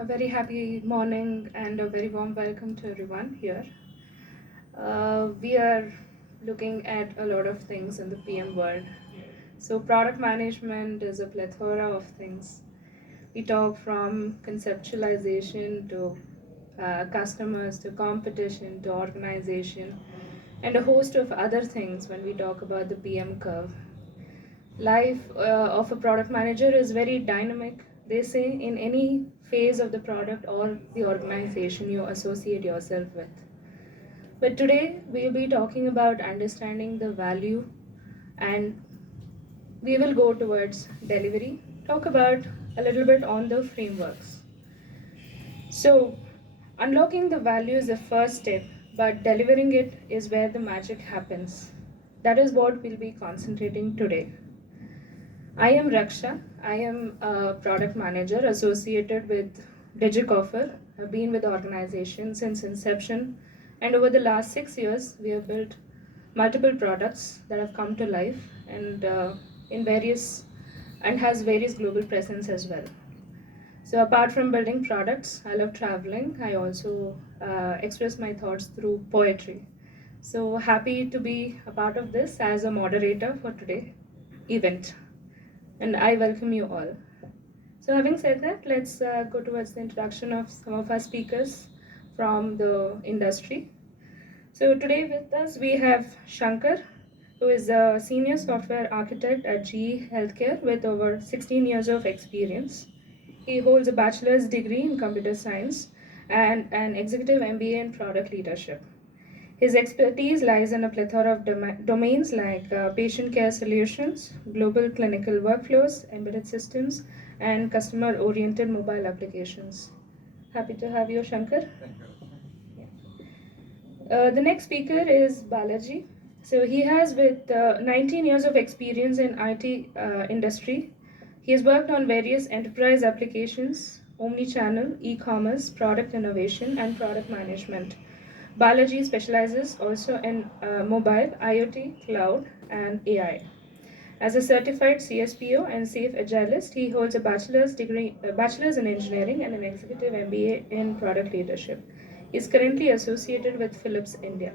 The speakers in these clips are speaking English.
A very happy morning and a very warm welcome to everyone here. We are looking at a lot of things in the PM world. So, product management is a plethora of things. We talk from conceptualization to customers to competition to organization and a host of other things when we talk about the PM curve. Life of a product manager is very dynamic. They say in any phase of the product or the organization you associate yourself with. But today we'll be talking about understanding the value, and we will go towards delivery, talk about a little bit on the frameworks. So, unlocking the value is the first step, but delivering it is where the magic happens. That is what we'll be concentrating today. I am Raksha. I am a product manager associated with DigiCoffer. I've been with the organization since inception, and over the last 6 years, we have built multiple products that have come to life and in various and has various global presence as well. So apart from building products, I love traveling. I also express my thoughts through poetry. So happy to be a part of this as a moderator for today event, and I welcome you all. So, having said that, let's go towards the introduction of some of our speakers from the industry. So, today with us we have Shankar, who is a senior software architect at GE Healthcare with over 16 years of experience. He holds a bachelor's degree in computer science and an executive MBA in product leadership. His expertise lies in a plethora of domains like patient care solutions, global clinical workflows, embedded systems, and customer oriented mobile applications. Happy to have you, Shankar. Thank you. The next speaker is Balaji. So he has with 19 years of experience in IT industry. He has worked on various enterprise applications, omni-channel, e-commerce, product innovation, and product management. Balaji specializes also in mobile, IoT, cloud, and AI. As a certified CSPO and Safe Agilist, he holds a bachelor's in engineering and an executive MBA in product leadership. He is currently associated with Philips India.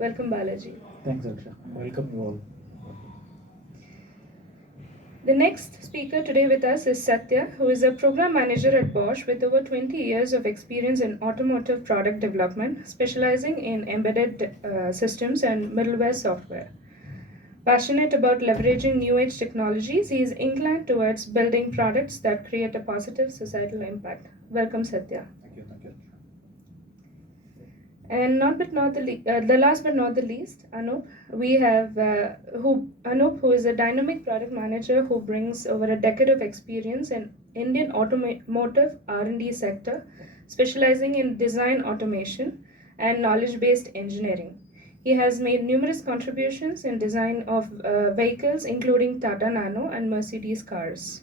Welcome, Balaji. Thanks, Aksha. Welcome you all. The next speaker today with us is Satya, who is a program manager at Bosch with over 20 years of experience in automotive product development, specializing in embedded systems and middleware software. Passionate about leveraging new age technologies, he is inclined towards building products that create a positive societal impact. Welcome, Satya. Thank you. And the last but not the least, Anup. We have Anup, who is a dynamic product manager who brings over a decade of experience in Indian automotive R&D sector, specializing in design automation and knowledge-based engineering. He has made numerous contributions in design of vehicles, including Tata Nano and Mercedes cars.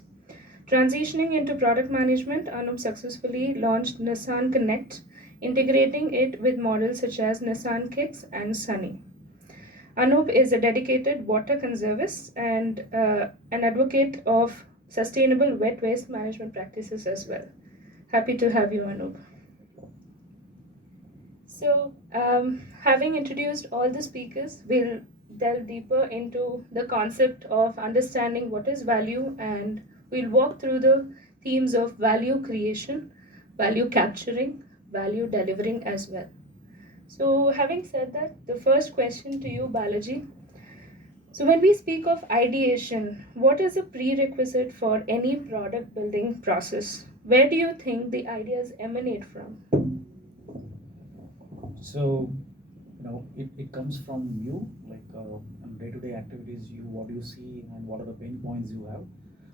Transitioning into product management, Anup successfully launched Nissan Connect, integrating it with models such as Nissan Kicks and Sunny. Anup is a dedicated water conservist and an advocate of sustainable wet waste management practices as well. Happy to have you, Anup. So, having introduced all the speakers, we'll delve deeper into the concept of understanding what is value, and we'll walk through the themes of value creation, value capturing, value delivering as well. So, having said that, the first question to you, Balaji. So, when we speak of ideation, what is a prerequisite for any product building process? Where do you think the ideas emanate from? So, it comes from you, like on day-to-day activities, what you see and what are the pain points you have.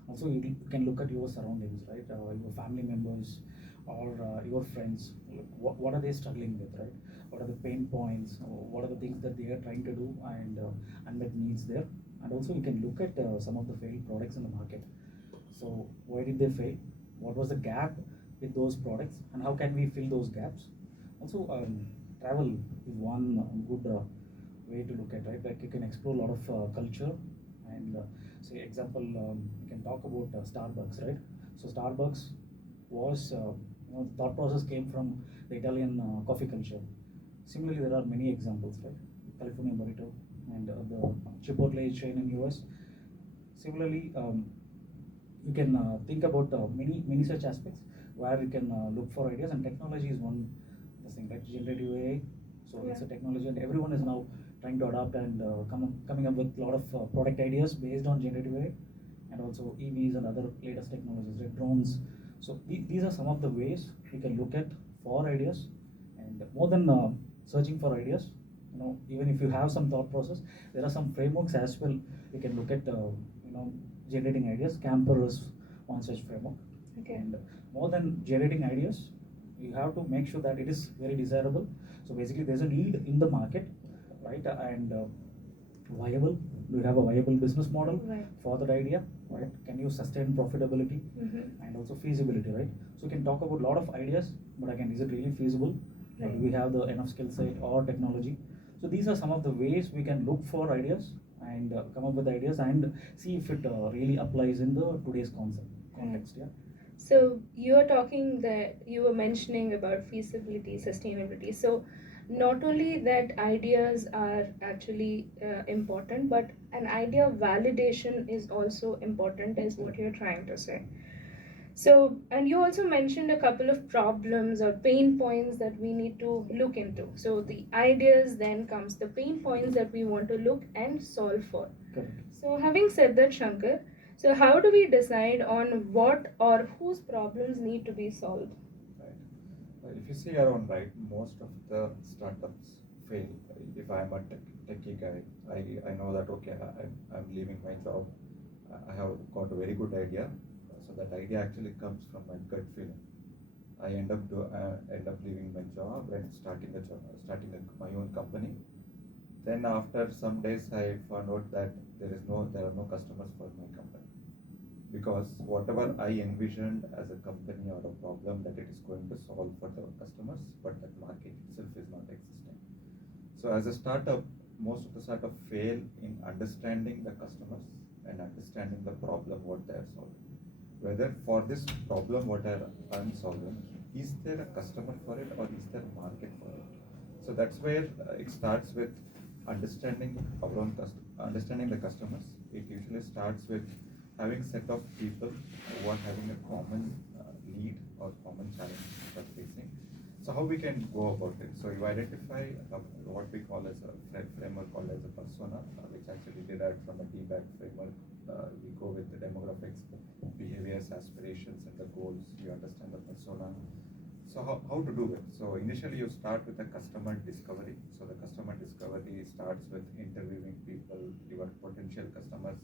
Also, you can look at your surroundings, right? Your family members or your friends. Like, what are they struggling with, right? What are the pain points? Or what are the things that they are trying to do and unmet needs there? And also, you can look at some of the failed products in the market. So, why did they fail? What was the gap with those products, and how can we fill those gaps? Also, travel is one good way to look at, right? Like you can explore a lot of culture and say example, you can talk about Starbucks, right? So Starbucks was thought process came from the Italian coffee culture. Similarly, there are many examples, right? California burrito and the Chipotle chain in US. Similarly, you can think about many such aspects where you can look for ideas, and technology is one this thing, like generative AI. So it's a technology, and everyone is now trying to adapt and coming up with a lot of product ideas based on generative AI, and also EVs and other latest technologies like drones. So these are some of the ways we can look at for ideas, and more than searching for ideas, even if you have some thought process, there are some frameworks as well. We can look at generating ideas. Camper is one such framework. Okay. And more than generating ideas, you have to make sure that it is very desirable. So basically, there's a need in the market, right? And viable. Do you have a viable business model Right. for that idea, right? Can you sustain profitability and also feasibility, right? So you can talk about a lot of ideas, but again, is it really feasible? Or do Right. we have the enough skill set or technology? So these are some of the ways we can look for ideas and come up with ideas and see if it really applies in the today's context. Yeah. So you are talking that you were mentioning about feasibility, sustainability. So not only that ideas are actually important, but an idea validation is also important, is what you're trying to say. So, and you also mentioned a couple of problems or pain points that we need to look into. So the ideas, then comes the pain points that we want to look and solve for. Correct. So having said that, Shankar, so how do we decide on what or whose problems need to be solved? Right. If you see around, right, most of the startups fail. If I'm a techie guy, I know that, okay, I'm leaving my job. I have got a very good idea. So that idea actually comes from my gut feeling. I end up leaving my job and starting my own company. Then after some days, I found out that there are no customers for my company, because whatever I envisioned as a company or a problem that it is going to solve for the customers, but that market itself is not existing. So as a startup, most of the startup fail in understanding the customers and understanding the problem what they are solving. Whether for this problem what I'm solving, is there a customer for it or is there a market for it? So that's where it starts with understanding the customers. It usually starts with having set of people who are having a common lead or common challenge that they're facing. So how we can go about it? So you identify what we call as a framework called as a persona, which actually derived from a DBAC framework. We go with the demographics, behaviors, aspirations, and the goals. You understand the persona. So how to do it? So initially you start with the customer discovery. So the customer discovery starts with interviewing people, your potential customers,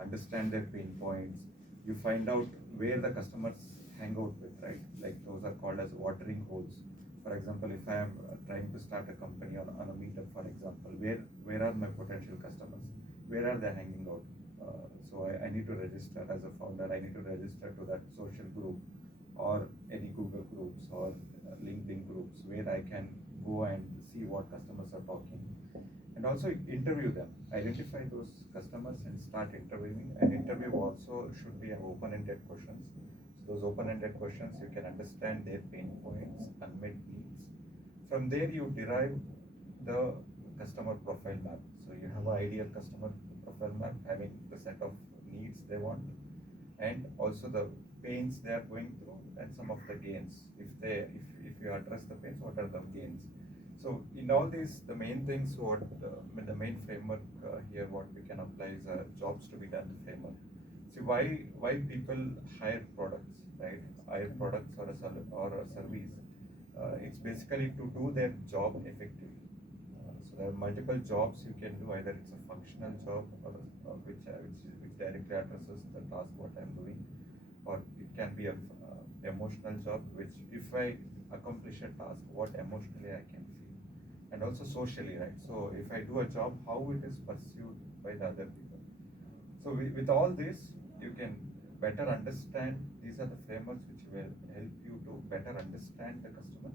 understand their pain points. You find out where the customers hang out with, right? Like those are called as watering holes. For example, if I am trying to start a company on a meetup, for example, where are my potential customers? Where are they hanging out? So I need to register as a founder. I need to register to that social group or any Google groups or LinkedIn groups where I can go and see what customers are talking, and also interview them, identify those customers and start interviewing. And interview also should be an open-ended questions. So those open-ended questions, you can understand their pain points, unmet needs. From there you derive the customer profile map. So you have an ideal customer profile map having the set of needs they want, and also the pains they are going through and some of the gains. If you address the pains, what are the gains? So in all these, the main things, the main framework here, what we can apply is a jobs to be done framework. See why people hire products, right? Hire products or a service. It's basically to do their job effectively. So there are multiple jobs you can do. Either it's a functional job or which directly addresses the task what I'm doing, or it can be a emotional job, which if I accomplish a task, what emotionally I can feel, and also socially, right? So if I do a job, how it is pursued by the other people. So with all this, you can better understand. These are the frameworks which will help you to better understand the customer,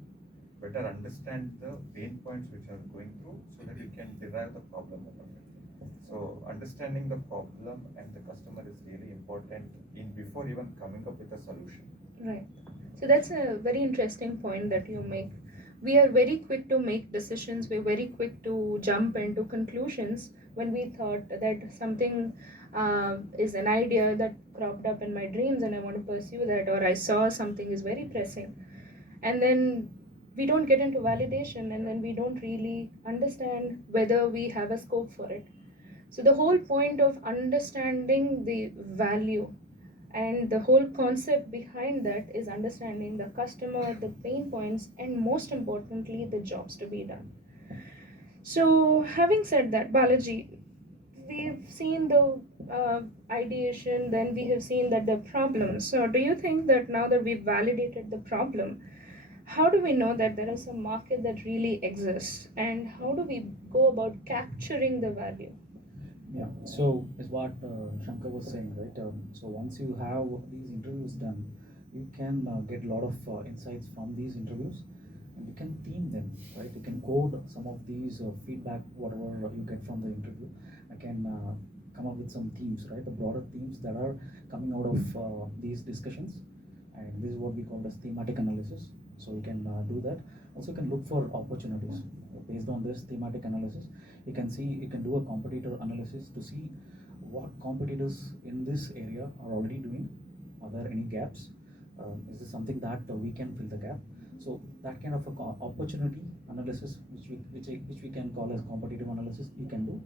better understand the pain points which are going through, so that you can derive the problem out of it. So understanding the problem and the customer is really important in before even coming up with a solution. Right. So that's a very interesting point that you make. We are very quick to make decisions, we're very quick to jump into conclusions when we thought that something is an idea that cropped up in my dreams and I want to pursue that, or I saw something is very pressing. And then we don't get into validation, and then we don't really understand whether we have a scope for it. So, the whole point of understanding the value and the whole concept behind that is understanding the customer, the pain points, and most importantly, the jobs to be done. So, having said that, Balaji, we've seen the ideation, then we have seen that the problem. So, do you think that now that we've validated the problem, how do we know that there is a market that really exists, and how do we go about capturing the value? Yeah, so is what Shankar was saying, right? So once you have these interviews done, you can get a lot of insights from these interviews, and you can theme them, right? You can code some of these feedback, whatever you get from the interview. I can come up with some themes, right? The broader themes that are coming out of these discussions, and this is what we call as thematic analysis. So you can do that. Also, you can look for opportunities based on this thematic analysis. You can do a competitor analysis to see what competitors in this area are already doing. Are there any gaps? Is this something that we can fill the gap? So that kind of a opportunity analysis, which we can call as competitive analysis, you can do.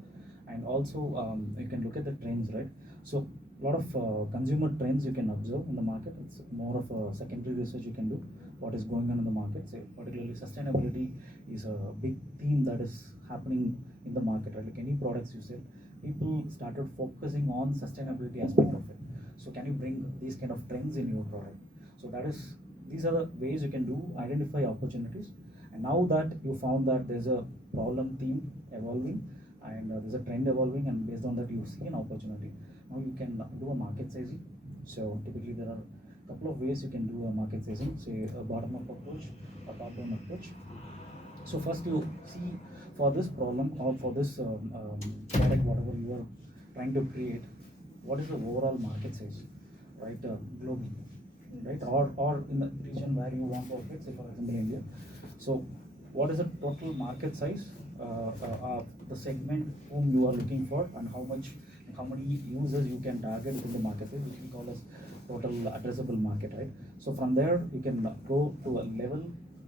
And also you can look at the trends, right? So a lot of consumer trends you can observe in the market. It's more of a secondary research you can do. What is going on in the market? Say particularly sustainability is a big theme that is happening in the market, right? Like any products you sell, people started focusing on sustainability aspect of it. So can you bring these kind of trends in your product? So that is, these are the ways you can do identify opportunities. And now that you found that there's a problem theme evolving, and there's a trend evolving, and based on that you see an opportunity, now you can do a market sizing. So typically there are a couple of ways you can do a market sizing, say a bottom up approach, a top down approach. So first you see, for this problem or for this product, whatever you are trying to create, what is the overall market size, right? Globally, right? Or in the region where you want to operate, say for example India. So what is the total market size of the segment whom you are looking for, and how many users you can target within the market size, which we call as total addressable market, right? So from there you can go to a level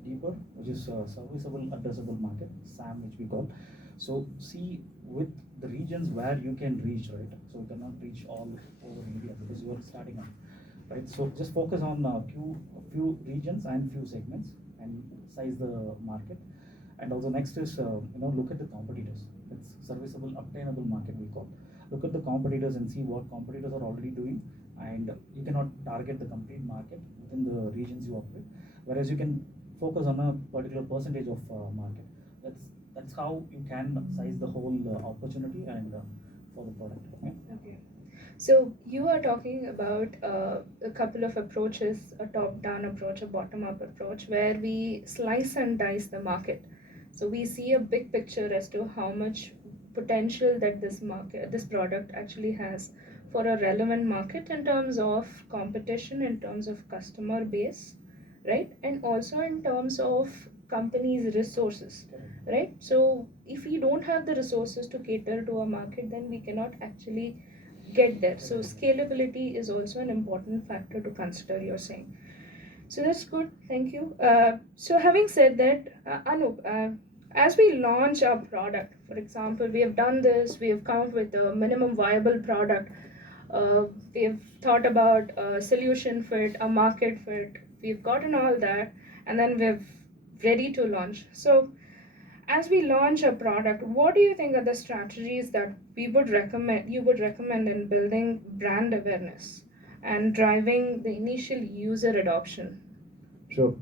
deeper, which is serviceable addressable market, SAM, which we call. So see with the regions where you can reach, right? So you cannot reach all over India because you are starting up, right? So just focus on a few regions and few segments and size the market. And also next is look at the competitors. It's serviceable obtainable market we call. Look at the competitors and see what competitors are already doing, and you cannot target the complete market within the regions you operate, whereas you can focus on a particular percentage of market. That's how you can size the whole opportunity and for the product. Okay? Okay. So you are talking about a couple of approaches, a top-down approach, a bottom-up approach, where we slice and dice the market. So we see a big picture as to how much potential that this product actually has for a relevant market in terms of competition, in terms of customer base, right? And also in terms of companies' resources, right? So if we don't have the resources to cater to a market, then we cannot actually get there. So scalability is also an important factor to consider, you're saying. So that's good, thank you. So having said that, Anup, as we launch our product, for example, we have done this, we have come up with a minimum viable product, we've thought about a solution fit, a market fit, we've gotten all that, and then we're ready to launch. So as we launch a product, what do you think are the strategies that you would recommend in building brand awareness and driving the initial user adoption? Sure.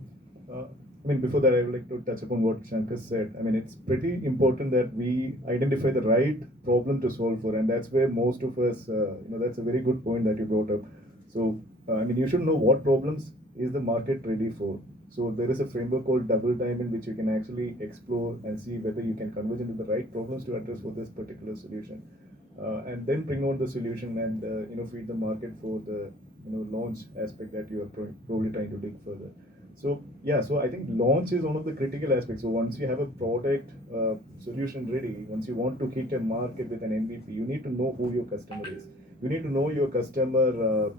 Before that, I would like to touch upon what Shankar said. It's pretty important that we identify the right problem to solve for, and that's where most of us, that's a very good point that you brought up. So, you should know what problems is the market ready for. So there is a framework called Double Diamond, which you can actually explore and see whether you can converge into the right problems to address for this particular solution. and then bring out the solution and feed the market for the launch aspect that you are probably trying to dig further. So yeah, so I think launch is one of the critical aspects. So once you have a product solution ready, once you want to hit a market with an MVP, you need to know who your customer is. You need to know your customer.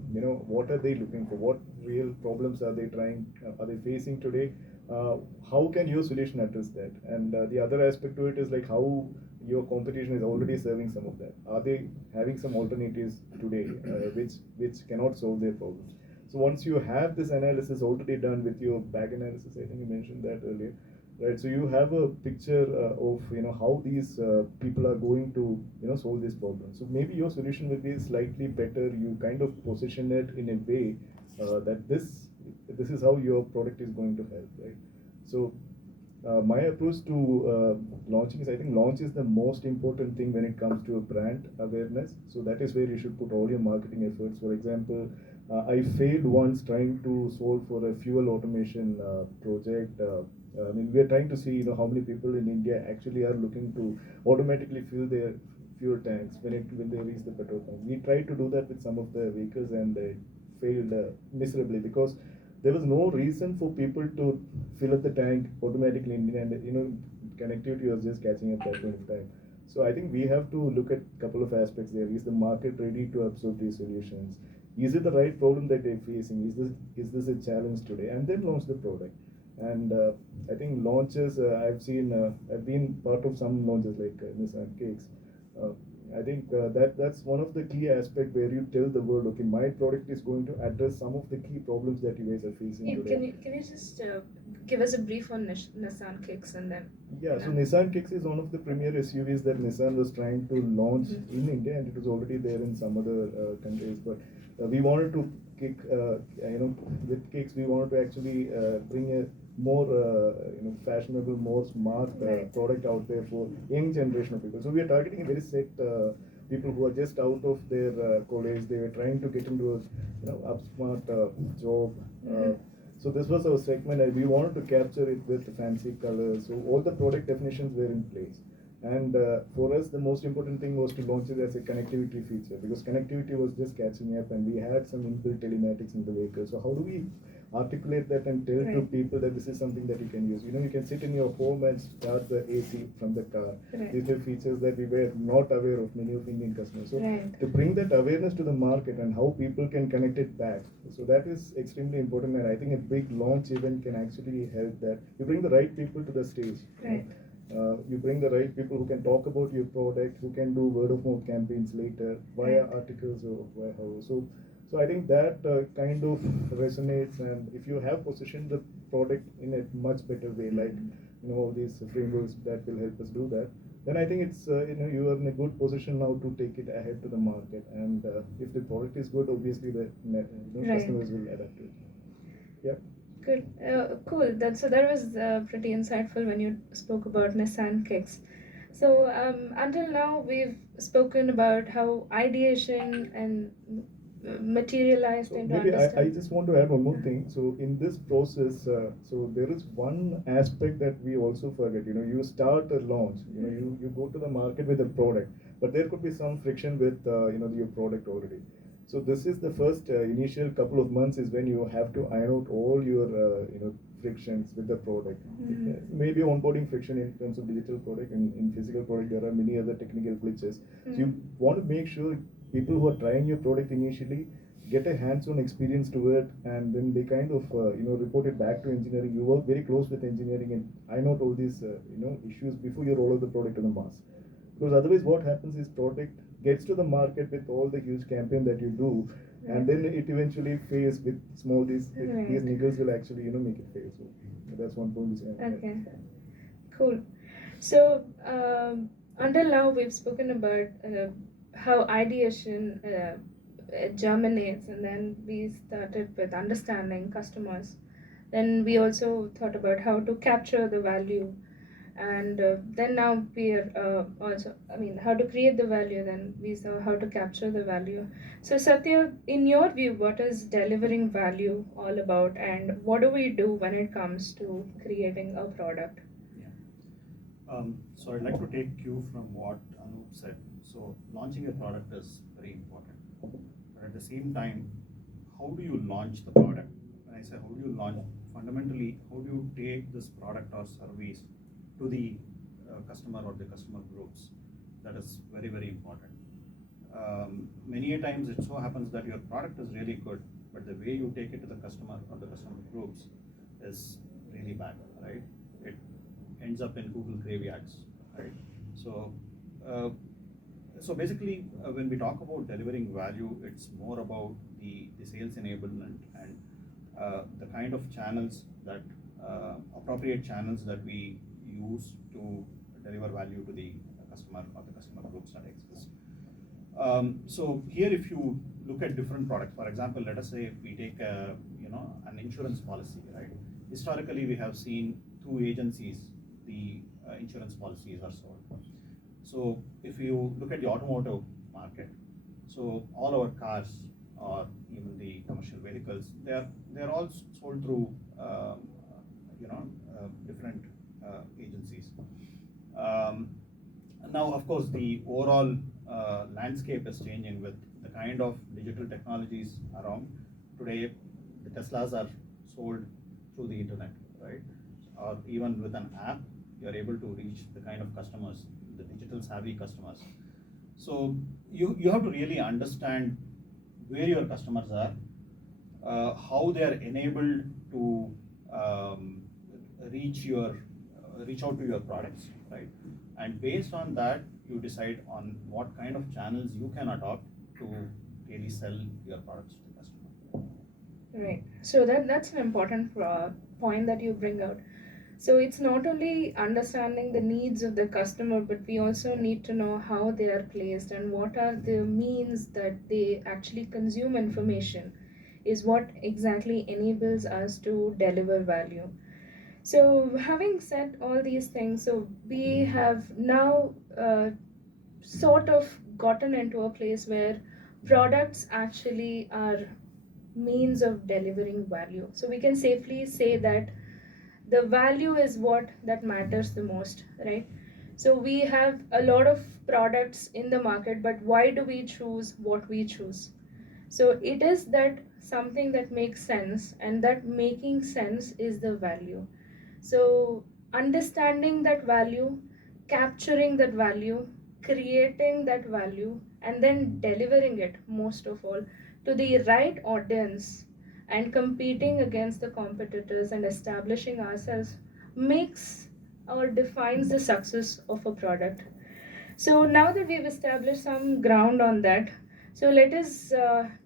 What are they looking for? What real problems are they are they facing today? How can your solution address that? And the other aspect to it is like how your competition is already serving some of that. Are they having some alternatives today which cannot solve their problems? So once you have this analysis already done with your back analysis, I think you mentioned that earlier, right? So you have a picture of how these people are going to solve this problem. So maybe your solution will be slightly better. You kind of position it in a way that this is how your product is going to help, right? So my approach to launching is I think launch is the most important thing when it comes to a brand awareness. So that is where you should put all your marketing efforts. For example, I failed once trying to solve for a fuel automation project. I mean, we are trying to see how many people in India actually are looking to automatically fill their fuel tanks when they reach the petrol pump. We tried to do that with some of the vehicles and failed miserably because there was no reason for people to fill up the tank automatically and connectivity was just catching up that point of time. So I think we have to look at a couple of aspects there. Is the market ready to absorb these solutions? Is it the right problem that they're facing? Is this a challenge today? And then launch the product. And I think launches, I've been part of some launches like Nissan Cakes. Uh, I think that's one of the key aspect where you tell the world, okay, my product is going to address some of the key problems that you guys are facing Yeah, today. can you just give us a brief on Nissan Kicks and then Yeah, so Nissan Kicks is one of the premier SUVs that Nissan was trying to launch in India, and it was already there in some other countries. But we wanted to with Kicks, we wanted to actually bring a more, fashionable, more smart Right. product out there for young generation of people. So we are targeting a very set people who are just out of their college. They were trying to get into a, upsmart job. So this was our segment, and we wanted to capture it with fancy colors. So all the product definitions were in place. And for us, the most important thing was to launch it as a connectivity feature because connectivity was just catching up, and we had some inbuilt telematics in the vehicle. So how do we articulate that and tell to Right. people that this is something that you can use? You can sit in your home and start the AC from the car. Right. These are features that we were not aware of, many of Indian customers. So Right. to bring that awareness to the market and how people can connect it back. So that is extremely important, and I think a big launch event can actually help that. You bring the right people to the stage. Right. You bring the right people who can talk about your product, who can do word of mouth campaigns later via Right. articles or via how. So I think that kind of resonates, and if you have positioned the product in a much better way, like all these frameworks that will help us do that, then I think it's you are in a good position now to take it ahead to the market. And if the product is good, obviously the Right. customers will adapt to it. Yeah. Good. Cool. That was pretty insightful when you spoke about Nissan Kicks. So until now, we've spoken about how ideation and materialized So into maybe I understand. just want to add one more thing. So in this process, so there is one aspect that we also forget. You start a launch. You go to the market with a product, but there could be some friction with your product already. So this is the first initial couple of months is when you have to iron out all your frictions with the product. Maybe onboarding friction in terms of digital product, and in physical product there are many other technical glitches. So you want to make sure people who are trying your product initially get a hands-on experience to it, and then they kind of report it back to engineering. You work very close with engineering and iron out all these issues before you roll out the product to the mass. Because otherwise what happens is product gets to the market with all the huge campaign that you do, and then it eventually fails with small these Right. niggles will actually make it fail. So that's one point to say. Okay. Cool. So until now, we've spoken about how ideation germinates, and then we started with understanding customers. Then we also thought about how to capture the value, and then now we are also, I mean, how to create the value. Then we saw how to capture the value. So Satya, in your view, what is delivering value all about, and what do we do when it comes to creating a product? Yeah. So I'd like to take cue from what Anup said. So launching a product is very important. But at the same time, how do you launch the product? When I say how do you launch, fundamentally, how do you take this product or service to the customer or the customer groups? That is very, very important. Many a times it so happens that your product is really good, but the way you take it to the customer or the customer groups is really bad, right? It ends up in Google graveyards, right? So, uh, so basically, when we talk about delivering value, it's more about the sales enablement and the kind of channels that appropriate channels that we use to deliver value to the customer or the customer groups that exist. So here, if you look at different products, for example, let us say we take an insurance policy, right? Historically, we have seen through agencies the insurance policies are sold. So if you look at the automotive market, so all our cars or even the commercial vehicles, they're all sold through different agencies. Um, Now, of course, the overall landscape is changing with the kind of digital technologies around. Today, the Teslas are sold through the internet, right? Or even with an app, you're able to reach the kind of customers, the digital savvy customers. So you have to really understand where your customers are, how they are enabled to um, reach reach out to your products, right? And based on that, you decide on what kind of channels you can adopt to really sell your products to the customer. Right. So that's an important point that you bring out. So it's not only understanding the needs of the customer, but we also need to know how they are placed and what are the means that they actually consume information is what exactly enables us to deliver value. So having said all these things, so we have now sort of gotten into a place where products actually are means of delivering value. So we can safely say that the value is what that matters the most, right? So we have a lot of products in the market, but why do we choose what we choose? So it is that something that makes sense, and that making sense is the value. So understanding that value, capturing that value, creating that value, and then delivering it, most of all, to the right audience, and competing against the competitors and establishing ourselves makes or defines the success of a product. So now that we've established some ground on that, so let us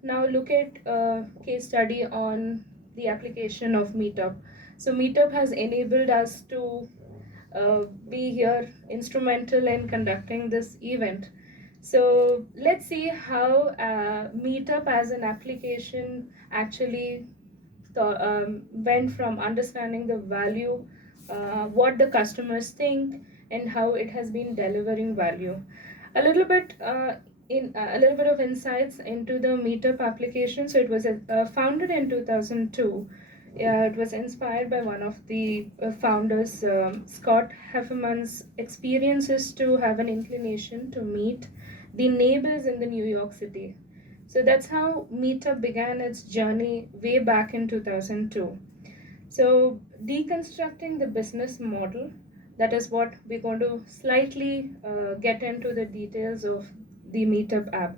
now look at a case study on the application of Meetup. So Meetup has enabled us to be here instrumental in conducting this event. So let's see how Meetup as an application actually went from understanding the value, what the customers think, and how it has been delivering value. A little bit in a little bit of insights into the Meetup application. So it was founded in 2002. It was inspired by one of the founders, Scott Hefferman's experiences to have an inclination to meet the neighbors in the New York City. So that's how Meetup began its journey way back in 2002. So, deconstructing the business model, that is what we're going to slightly get into the details of the Meetup app.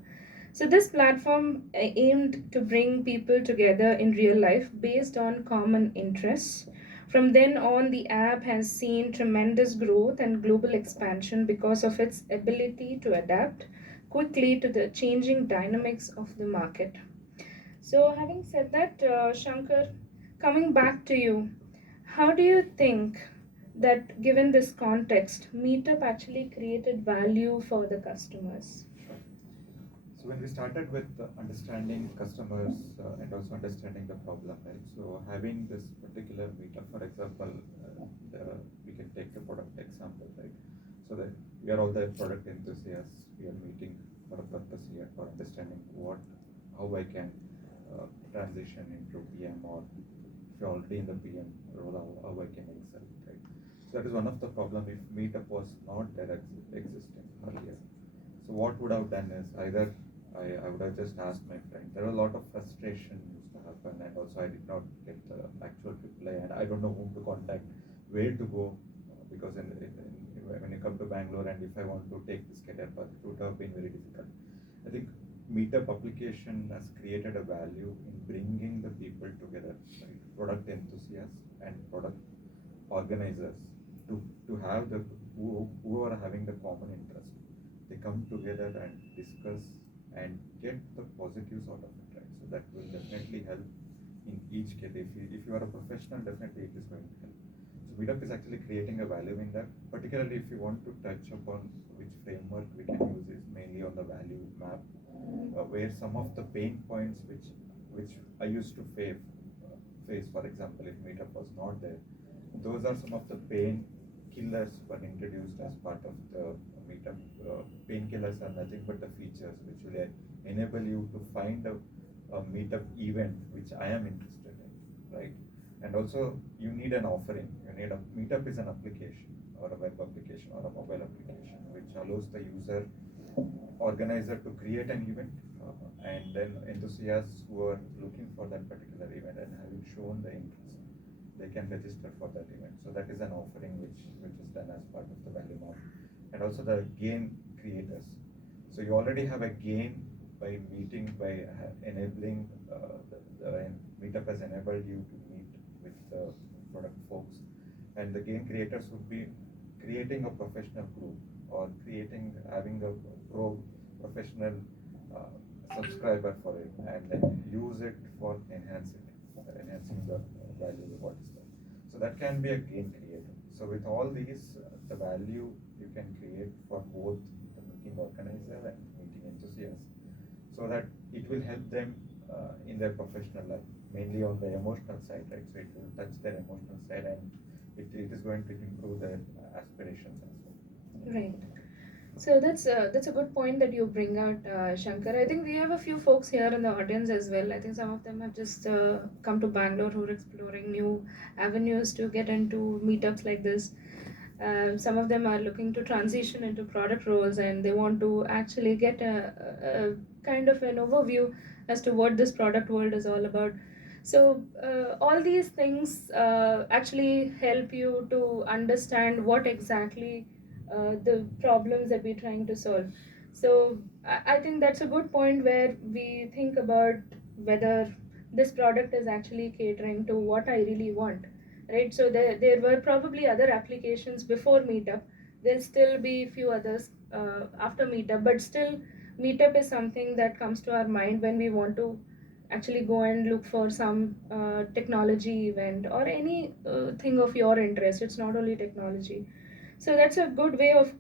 So, this platform aimed to bring people together in real life based on common interests. From then on, the app has seen tremendous growth and global expansion because of its ability to adapt quickly to the changing dynamics of the market. So, having said that, Shankar, coming back to you, how do you think that given this context, Meetup actually created value for the customers? So when we started with understanding customers and also understanding the problem, right? So having this particular meetup, for example, we can take the product example, right? So that we are all the product enthusiasts. We are meeting for a purpose here for understanding how I can transition into PM, or if you're already in the PM role, how I can excel, right? So that is one of the problem if meetup was not there existing earlier. So what would have done is either I would have just asked my friend. There was a lot of frustration used to happen, and also I did not get the actual reply, and I don't know whom to contact, where to go, because when you come to Bangalore, and if I want to take this career path, it would have been very difficult. I think Meetup application has created a value in bringing the people together, right? Product enthusiasts and product organizers to have who are having the common interest. They come together and discuss and get the positives out of it, right? So that will definitely help in each case. If you are a professional, definitely it is going to help. So Meetup is actually creating a value in that, particularly if you want to touch upon which framework we can use is mainly on the value map, where some of the pain points which I used to face, for example, if Meetup was not there, those are some of the pain killers were introduced as part of the Meetup. Painkillers are nothing but the features which will enable you to find a Meetup event which I am interested in, right? And also you need an offering. You need a Meetup is an application or a web application or a mobile application which allows the user organizer to create an event, and then enthusiasts who are looking for that particular event and having shown the interest, they can register for that event. So that is an offering which is done as part of the value map. And also the gain creators. So you already have a gain by meeting, by enabling the Meetup has enabled you to meet with the product folks, and the gain creators would be creating a professional group or having a professional subscriber for it, and then use it for enhancing the value of what is there. So that can be a gain creator. So with all these, the value you can create for both the meeting organizer and meeting enthusiast, so that it will help them in their professional life, mainly on the emotional side, right? So it will touch their emotional side, and it is going to improve their aspirations as well. Right. So that's a good point that you bring out, Shankar. I think we have a few folks here in the audience as well. I think some of them have just come to Bangalore who are exploring new avenues to get into meetups like this. Some of them are looking to transition into product roles, and they want to actually get a kind of an overview as to what this product world is all about. So all these things actually help you to understand what exactly the problems that we're trying to solve. So I think that's a good point where we think about whether this product is actually catering to what I really want, right? So there were probably other applications before Meetup. There'll still be few others after Meetup, but still Meetup is something that comes to our mind when we want to actually go and look for some technology event or any thing of your interest. It's not only technology. So that's a good way of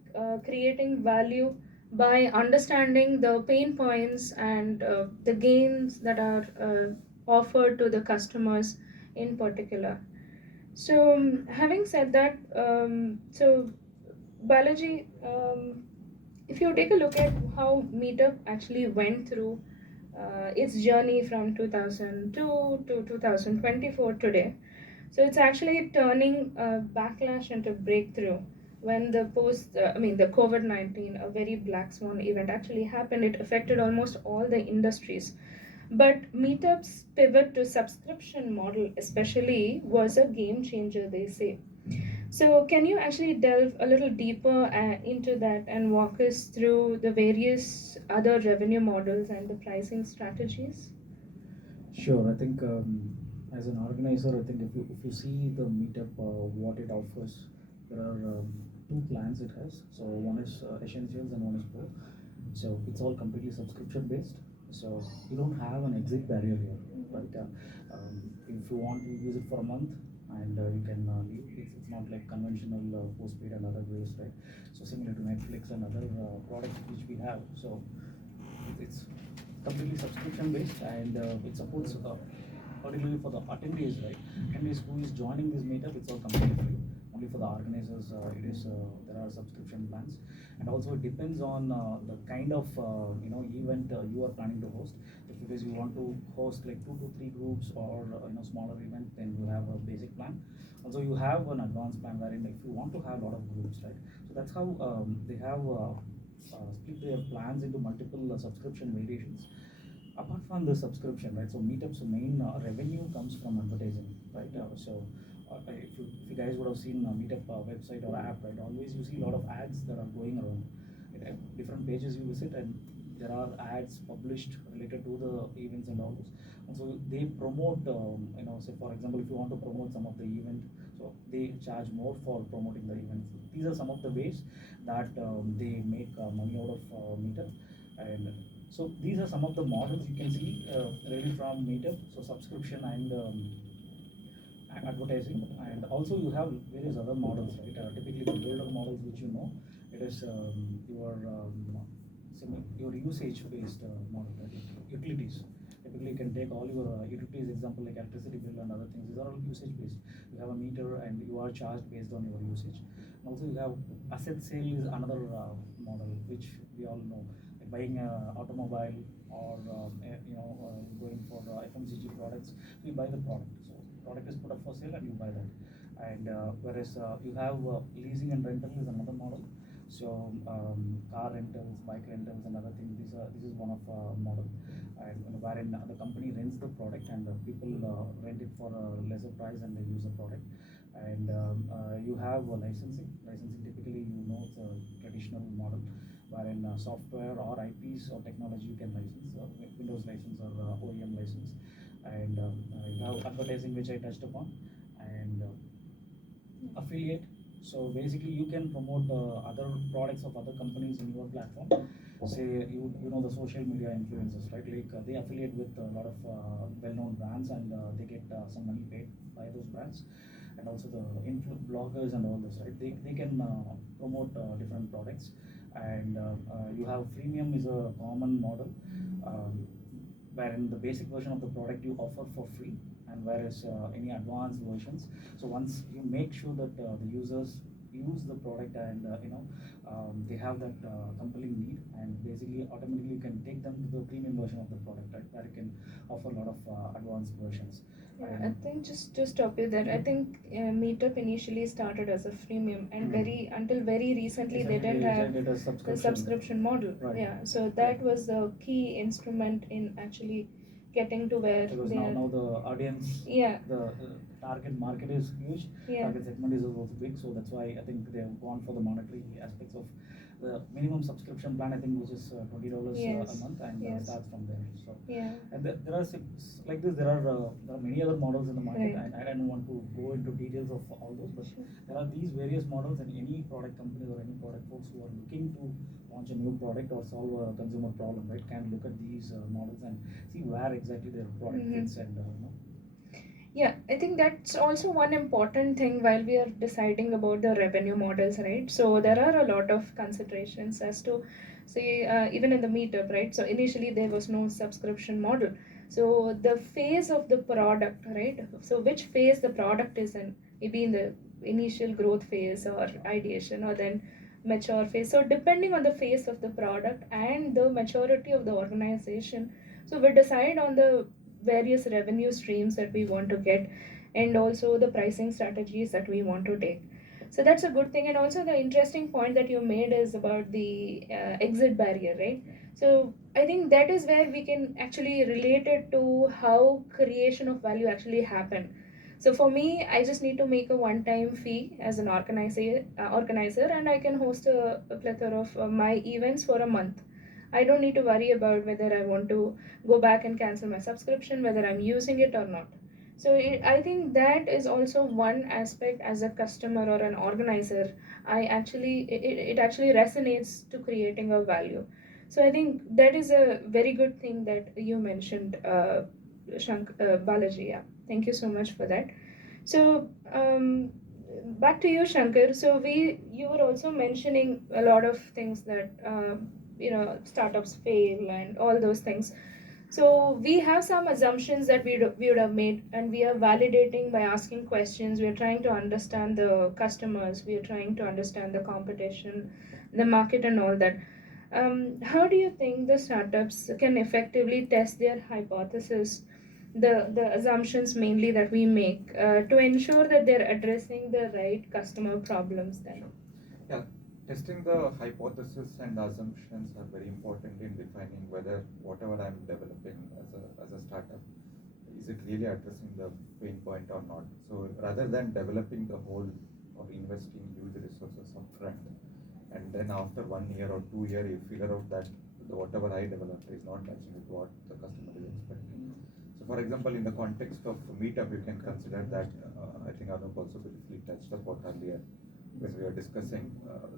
creating value by understanding the pain points and the gains that are offered to the customers in particular. So, having said that, so Balaji, if you take a look at how Meetup actually went through its journey from 2002 to 2024 today, so it's actually turning a backlash into breakthrough. When the COVID-19, a very black swan event actually happened, it affected almost all the industries. But Meetup's pivot to subscription model, especially, was a game changer, they say. So, can you actually delve a little deeper into that and walk us through the various other revenue models and the pricing strategies? Sure. I think as an organizer, I think if you see the meetup, what it offers, there are two plans it has. So one is essentials and one is pro. So it's all completely subscription based. So you don't have an exit barrier here, right? If you want to use it for a month and you can leave, it's not like conventional postpaid and other ways, right? So similar to Netflix and other products which we have. So it's completely subscription based, and it supports particularly for the attendees, right? Attendees who is joining this meetup, it's all completely free. Only for the organizers, it is there are subscription plans, and also it depends on the kind of event you are planning to host. If it is you want to host like 2 to 3 groups or smaller event, then you have a basic plan. Also, you have an advanced plan wherein if you want to have a lot of groups, right? So that's how they have split their plans into multiple subscription variations. Apart from the subscription, right? So Meetup's main revenue comes from advertising, right? If you guys would have seen Meetup website or app, right? Always you see a lot of ads that are going around. At different pages you visit, and there are ads published related to the events and all those. And so they promote, say for example, if you want to promote some of the event, so they charge more for promoting the events. These are some of the ways that they make money out of Meetup. And so these are some of the models you can see really from Meetup. So subscription and advertising, and also you have various other models, right? Typically the older models, which it is your usage based model, right? Utilities. Typically you can take all your utilities, example like electricity bill and other things. These are all usage based. You have a meter and you are charged based on your usage. And also you have asset sale is another model, which we all know, like buying an automobile or going for FMCG products. You buy the product. So product is put up for sale and you buy that. And whereas you have leasing and rental is another model. So car rentals, bike rentals, and other things. This is one of model, and wherein the company rents the product and people rent it for a lesser price and they use the product. And you have licensing. Licensing typically it's a traditional model, wherein software or IPs or technology you can license, Windows license or OEM license. And you have advertising, which I touched upon, and affiliate. So basically you can promote other products of other companies in your platform. Say you know the social media influencers, right? Like they affiliate with a lot of well-known brands, and they get some money paid by those brands. And also the bloggers and all this, right? They can promote different products. And you have freemium is a common model, um, wherein the basic version of the product you offer for free, and whereas any advanced versions, so once you make sure that the users use the product, and they have that compelling need, and basically automatically you can take them to the premium version of the product, right, where you can offer a lot of advanced versions. Yeah, I think just to stop you there, I think Meetup initially started as a freemium, and until very recently they didn't have It is the subscription model. Right. Yeah, so that was the key instrument in actually getting to where Because they now are. the audience, Yeah, the target market is huge, yeah, target segment is also big, so that's why I think they have gone for the monetary aspects of the minimum subscription plan, I think, which is $20 a yes, month, and yes, starts from there. So yeah, and there are like this. There are many other models in the market, right. and I don't want to go into details of all those, but Sure. there are these various models, and any product companies or any product folks who are looking to launch a new product or solve a consumer problem, right, can look at these models and see where exactly their product fits, and Yeah, I think that's also one important thing while we are deciding about the revenue models, right? So there are a lot of considerations as to, say, even in the meetup, right? So initially there was no subscription model. So the phase of the product, right? So which phase the product is in, maybe in the initial growth phase or ideation, or then mature phase. So depending on the phase of the product and the maturity of the organization, so we decide on the various revenue streams that we want to get, and also the pricing strategies that we want to take. So that's a good thing. And also the interesting point that you made is about the exit barrier, right? So I think that is where we can actually relate it to how creation of value actually happen. So for me, I just need to make a one-time fee as an organizer, and I can host a plethora of my events for a month. I don't need to worry about whether I want to go back and cancel my subscription, whether I'm using it or not. So I think that is also one aspect as a customer or an organizer. It actually resonates to creating a value. So I think that is a very good thing that you mentioned, Balaji. Yeah, thank you so much for that. So back to you, Shankar. So you were also mentioning a lot of things that startups fail and all those things. So we have some assumptions that we would have made, and we are validating by asking questions. We are trying to understand the customers. We are trying to understand the competition, the market, and all that. How do you think the startups can effectively test their hypothesis, the assumptions mainly that we make, to ensure that they're addressing the right customer problems then? Yeah, testing the hypothesis and assumptions are very important in defining whether whatever I'm developing as a startup, is it really addressing the pain point or not. So rather than developing the whole or investing huge resources upfront, and then after 1 year or 2 year you figure out that whatever I developed is not matching with what the customer is expecting. So for example, in the context of meetup, you can consider that, I think Anup also briefly touched upon earlier when we were discussing.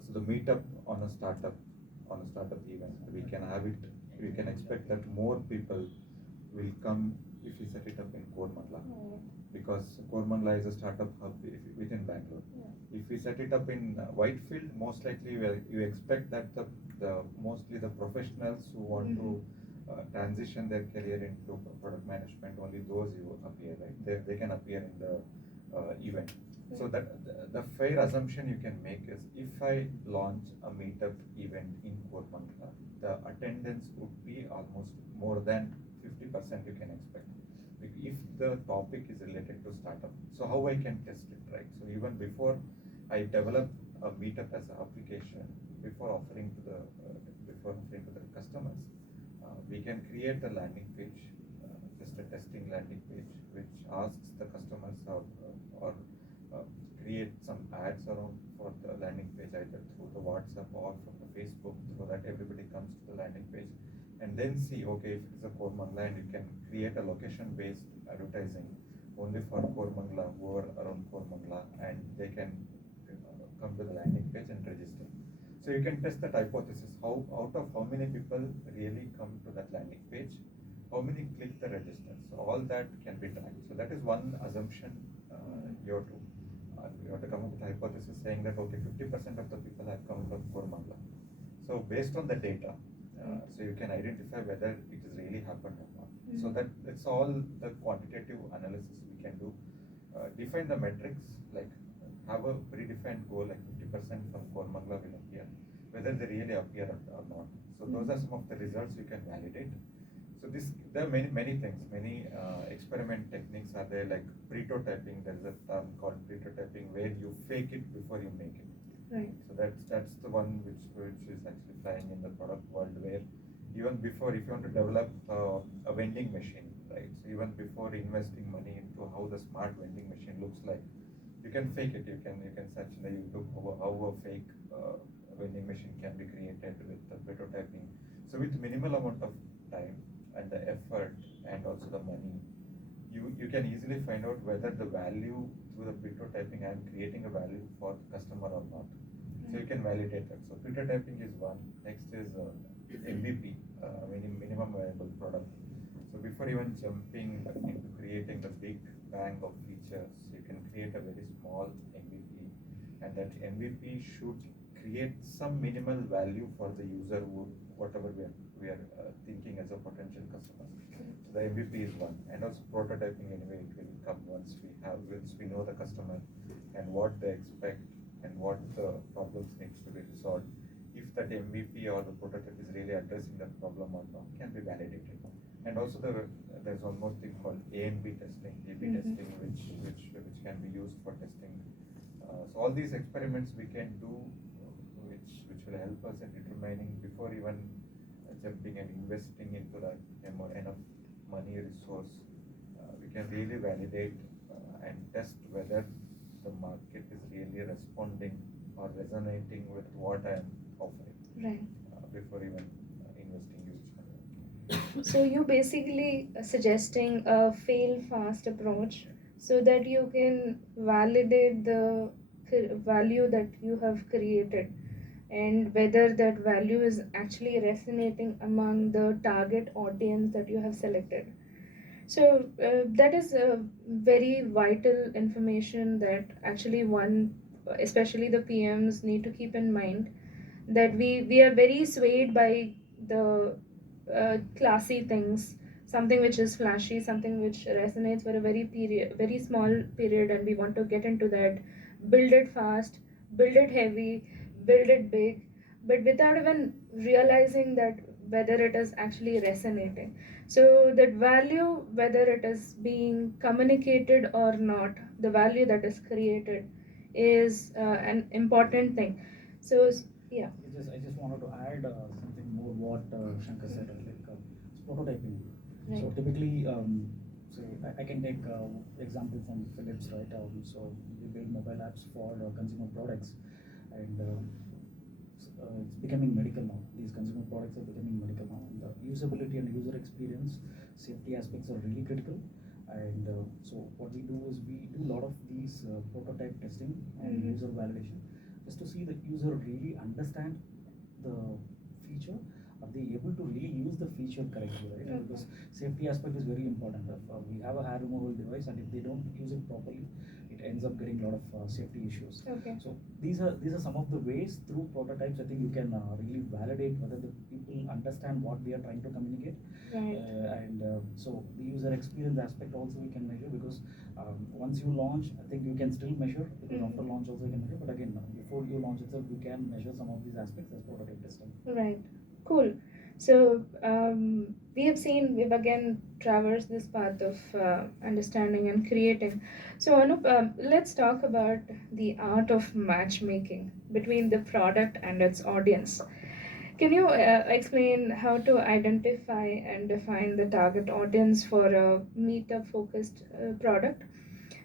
So the meetup on a startup event, we can expect that more people will come if we set it up in Kormangla, because Kormangla is a startup hub within Bangalore. If we set it up in Whitefield, most likely you expect that the mostly the professionals who want to transition their career into product management, only those you appear, right? They can appear in the event. So that the fair assumption you can make is, if I launch a meetup event in Kormangla, the attendance would be almost more than 50% you can expect. If the topic is related to startup, so how I can test it, right? So even before I develop a meetup as an application, before offering to the customers, we can create a landing page, just a testing landing page, which asks the customers or create some ads around for the landing page, either through the WhatsApp or from the Facebook, so that everybody comes to the landing page, and then see, okay, if it's a Kormangla, and you can create a location-based advertising only for Kormangla, who are around Kormangla, and they can come to the landing page and register. So you can test that hypothesis, how out of how many people really come to that landing page, how many click the register. So all that can be tracked. So that is one assumption you have to come up with a hypothesis saying that, okay, 50% of the people have come from Kormangla. So based on the data, so you can identify whether it has really happened or not. So that's all the quantitative analysis we can do. Define the metrics, like have a predefined goal, like 50% from Kormangla will appear, whether they really appear or not. So those are some of the results you can validate. So there are many things, many experiment techniques are there, like prototyping. There is a term called prototyping, where you fake it before you make it. Right. So that's the one which is actually flying in the product world, where even before, if you want to develop a vending machine, right? So even before investing money into how the smart vending machine looks like, you can fake it. You can search in the YouTube how a fake vending machine can be created with the prototyping. So with minimal amount of time and the effort and also the money, you can easily find out whether the value through the prototyping, I am creating a value for the customer or not. So you can validate that. So prototyping is one. Next is MVP, minimum viable product. So before even jumping into creating the big bang of features, you can create a very small MVP, and that MVP should create some minimal value for the user, whatever we are thinking as a potential customer. So the MVP is one, and also prototyping, anyway it will come once we know the customer and what they expect and what the problems needs to be resolved. If that MVP or the prototype is really addressing that problem or not, can be validated. And also there's one more thing called A and B testing, A/B testing, which can be used for testing. So all these experiments we can do, which will help us in determining, before even jumping and investing into that enough money resource, we can really validate and test whether the market is really responding or resonating with what I am offering. Right. Before even investing huge money. So you're basically suggesting a fail fast approach, so that you can validate the value that you have created, and whether that value is actually resonating among the target audience that you have selected. So that is a very vital information that actually one, especially the PMs, need to keep in mind, that we are very swayed by the classy things, something which is flashy, something which resonates for a very small period, and we want to get into that, build it fast, build it heavy, build it big, but without even realizing that whether it is actually resonating. So that value, whether it is being communicated or not, the value that is created is an important thing. So Yeah. I just wanted to add something more what Shankar said, like it's prototyping. So Right. typically, say I can take example from Philips, right? So we build mobile apps for consumer products, and it's becoming medical now. These consumer products are becoming medical now, and the usability and user experience, safety aspects are really critical. And so what we do is we do a lot of these prototype testing and Mhm. user validation, just to see the user really understand the feature. Are they able to really use the feature correctly, right? Okay. Because safety aspect is very important. If we have a hair removal device and if they don't use it properly, it ends up getting a lot of safety issues. Okay. So these are some of the ways through prototypes. I think you can really validate whether the people understand what we are trying to communicate. Right. And so the user experience aspect also we can measure, because once you launch, I think you can still measure, because Mhm. after launch also you can measure. But again, before you launch itself, you can measure some of these aspects as prototype testing. Right. Cool. So we've again traversed this path of understanding and creating. So Anup, let's talk about the art of matchmaking between the product and its audience. Can you explain how to identify and define the target audience for a meetup focused product?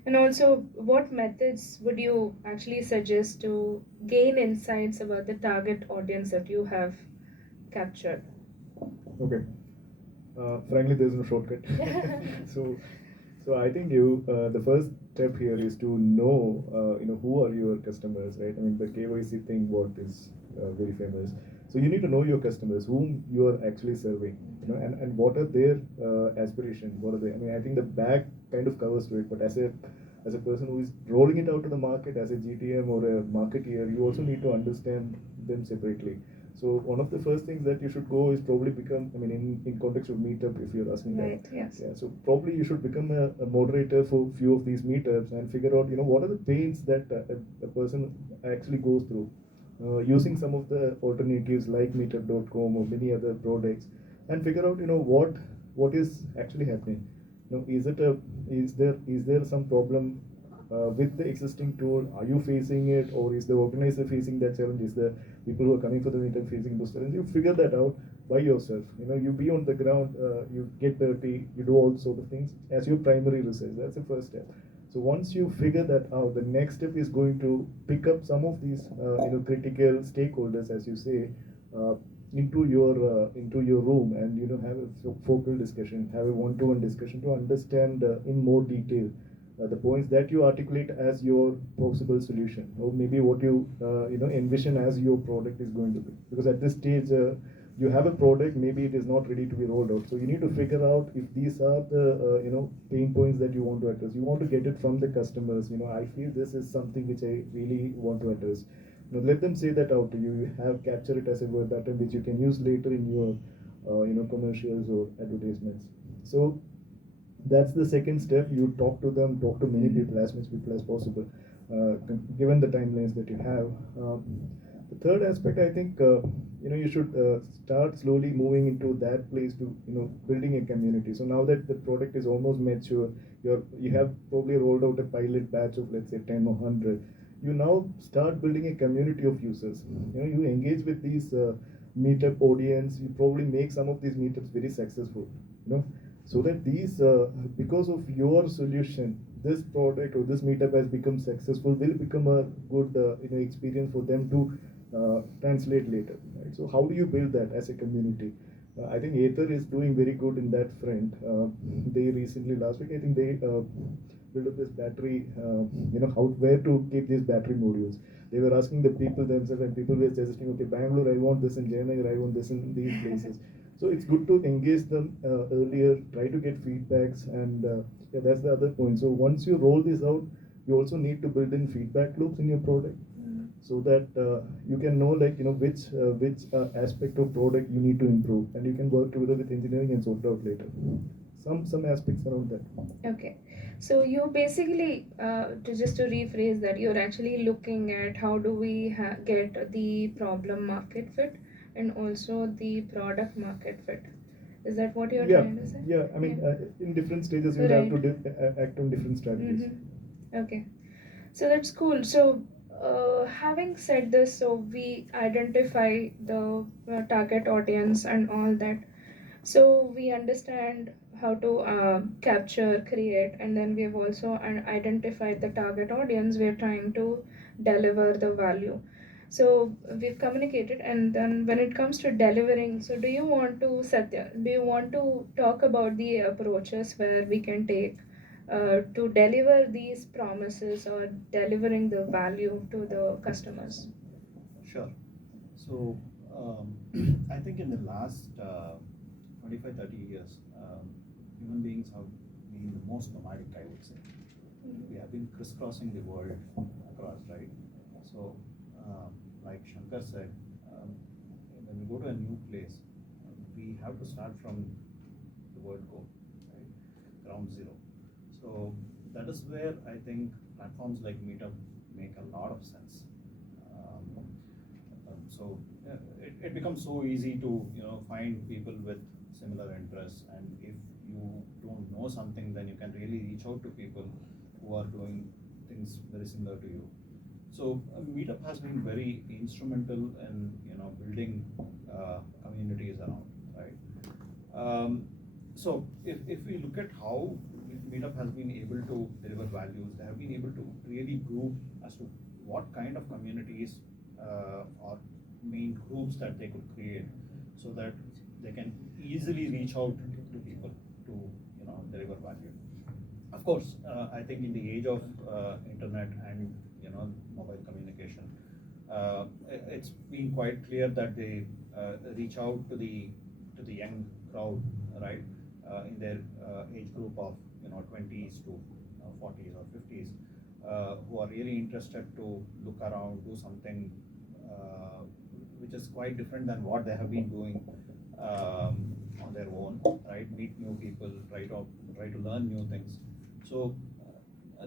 And also, what methods would you actually suggest to gain insights about the target audience that you have captured? Okay. Frankly, there's no shortcut. so, so I think the first step here is to know, who are your customers, right? I mean, the KYC thing, what is very famous. So you need to know your customers, whom you are actually serving, and what are their aspirations. What are they? I mean, I think the back kind of covers to it, but as a person who is rolling it out to the market as a GTM or a marketeer, you also need to understand them separately. So one of the first things that you should go is probably become, I mean, in context of meetup, if you're asking that. Right, yes. Yeah, so probably you should become a moderator for few of these meetups and figure out, what are the pains that a person actually goes through. Using some of the alternatives like meetup.com or many other products, and figure out, what is actually happening. Is there some problem with the existing tool? Are you facing it, or is the organizer facing that challenge? Is the people who are coming for the meetup facing those challenges? You figure that out by yourself. You be on the ground, you get dirty, you do all sort of things as your primary research. That's the first step. So once you figure that out, the next step is going to pick up some of these critical stakeholders, as you say, uh, into your room, and have a focal discussion, have a one-to-one discussion to understand in more detail the points that you articulate as your possible solution, or maybe what you envision as your product is going to be. Because at this stage, you have a product, maybe it is not ready to be rolled out. So you need to figure out if these are the pain points that you want to address. You want to get it from the customers. I feel this is something which I really want to address. Let them say that out to you. You have capture it as a word pattern which you can use later in your commercials or advertisements. So that's the second step. You talk to them, talk to many people, as much people as possible, given the timelines that you have. The third aspect, I think, you should start slowly moving into that place to building a community. So now that the product is almost mature, you have probably rolled out a pilot batch of, let's say, 10 or 100. You now start building a community of users. You engage with these meetup audience. You probably make some of these meetups very successful. So that these, because of your solution, this product or this meetup has become successful, will become a good experience for them to translate later, right? So how do you build that as a community? I think Aether is doing very good in that front. They recently, last week, I think they built up this battery, how where to keep these battery modules. They were asking the people themselves, and people were suggesting, okay, Bangalore, I want this, in Chennai, I want this in these places. So it's good to engage them earlier, try to get feedbacks, and yeah, that's the other point. So once you roll this out, you also need to build in feedback loops in your product, so that you can know, like, which aspect of product you need to improve, and you can work together with engineering and sort it out later. Some aspects around that. Okay. So you basically, to rephrase that, you're actually looking at how do we get the problem market fit and also the product market fit. Is that what you're Yeah, trying to say? yeah. I mean, in different stages, you have Right. to act on different strategies. Mm-hmm. Okay. So that's cool. So Having said this, so we identify the target audience and all that. So we understand how to capture, create, and then we have also identified the target audience. We're trying to deliver the value. So we've communicated, and then when it comes to delivering, so do you want to, Satya, do you want to talk about the approaches where we can take to deliver these promises or delivering the value to the customers? Sure. So, I think in the last 25, 30 years, human beings have been the most nomadic, I would say. We have been crisscrossing the world across, right? So, like Shankar said, when we go to a new place, we have to start from the word go, right? Ground zero. So that is where I think platforms like Meetup make a lot of sense. So it becomes so easy to find people with similar interests, and if you don't know something, then you can really reach out to people who are doing things very similar to you. So Meetup has been very instrumental in building communities around, right? So if we look at how Meetup has been able to deliver values, they have been able to really group as to what kind of communities or main groups that they could create, so that they can easily reach out to people to deliver value. Of course, I think in the age of internet and mobile communication, it's been quite clear that they reach out to the young crowd, right, in their age group of 20s to 40s or 50s, who are really interested to look around, do something which is quite different than what they have been doing on their own, right? Meet new people, try to learn new things. So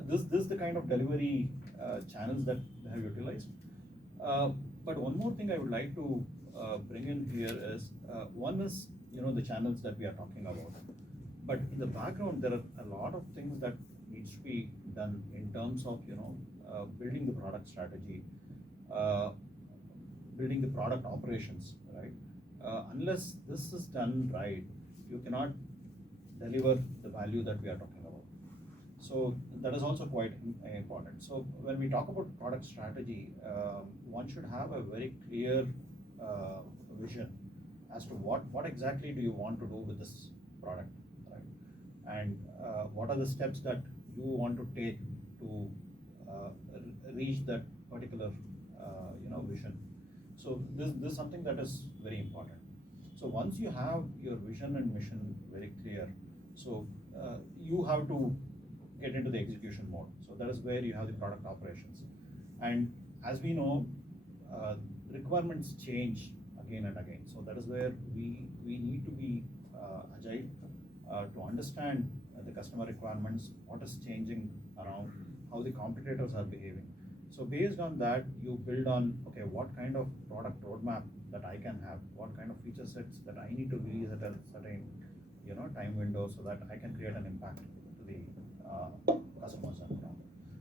this is the kind of delivery channels that they have utilized. But one more thing I would like to bring in here is one is the channels that we are talking about, but in the background there are a lot of things that needs to be done in terms of building the product strategy, uh, building the product operations, right? Unless this is done right, you cannot deliver the value that we are talking about. So that is also quite important. So when we talk about product strategy, one should have a very clear vision as to what exactly do you want to do with this product, right? And what are the steps that you want to take to reach that particular vision. So this is something that is very important. So once you have your vision and mission very clear, so you have to get into the execution mode. So that is where you have the product operations. And as we know, requirements change again and again. So that is where we need to be agile to understand the customer requirements, what is changing around, how the competitors are behaving. So based on that, you build on, okay, what kind of product roadmap that I can have, what kind of feature sets that I need to release at a certain time window, so that I can create an impact to the customers and so on.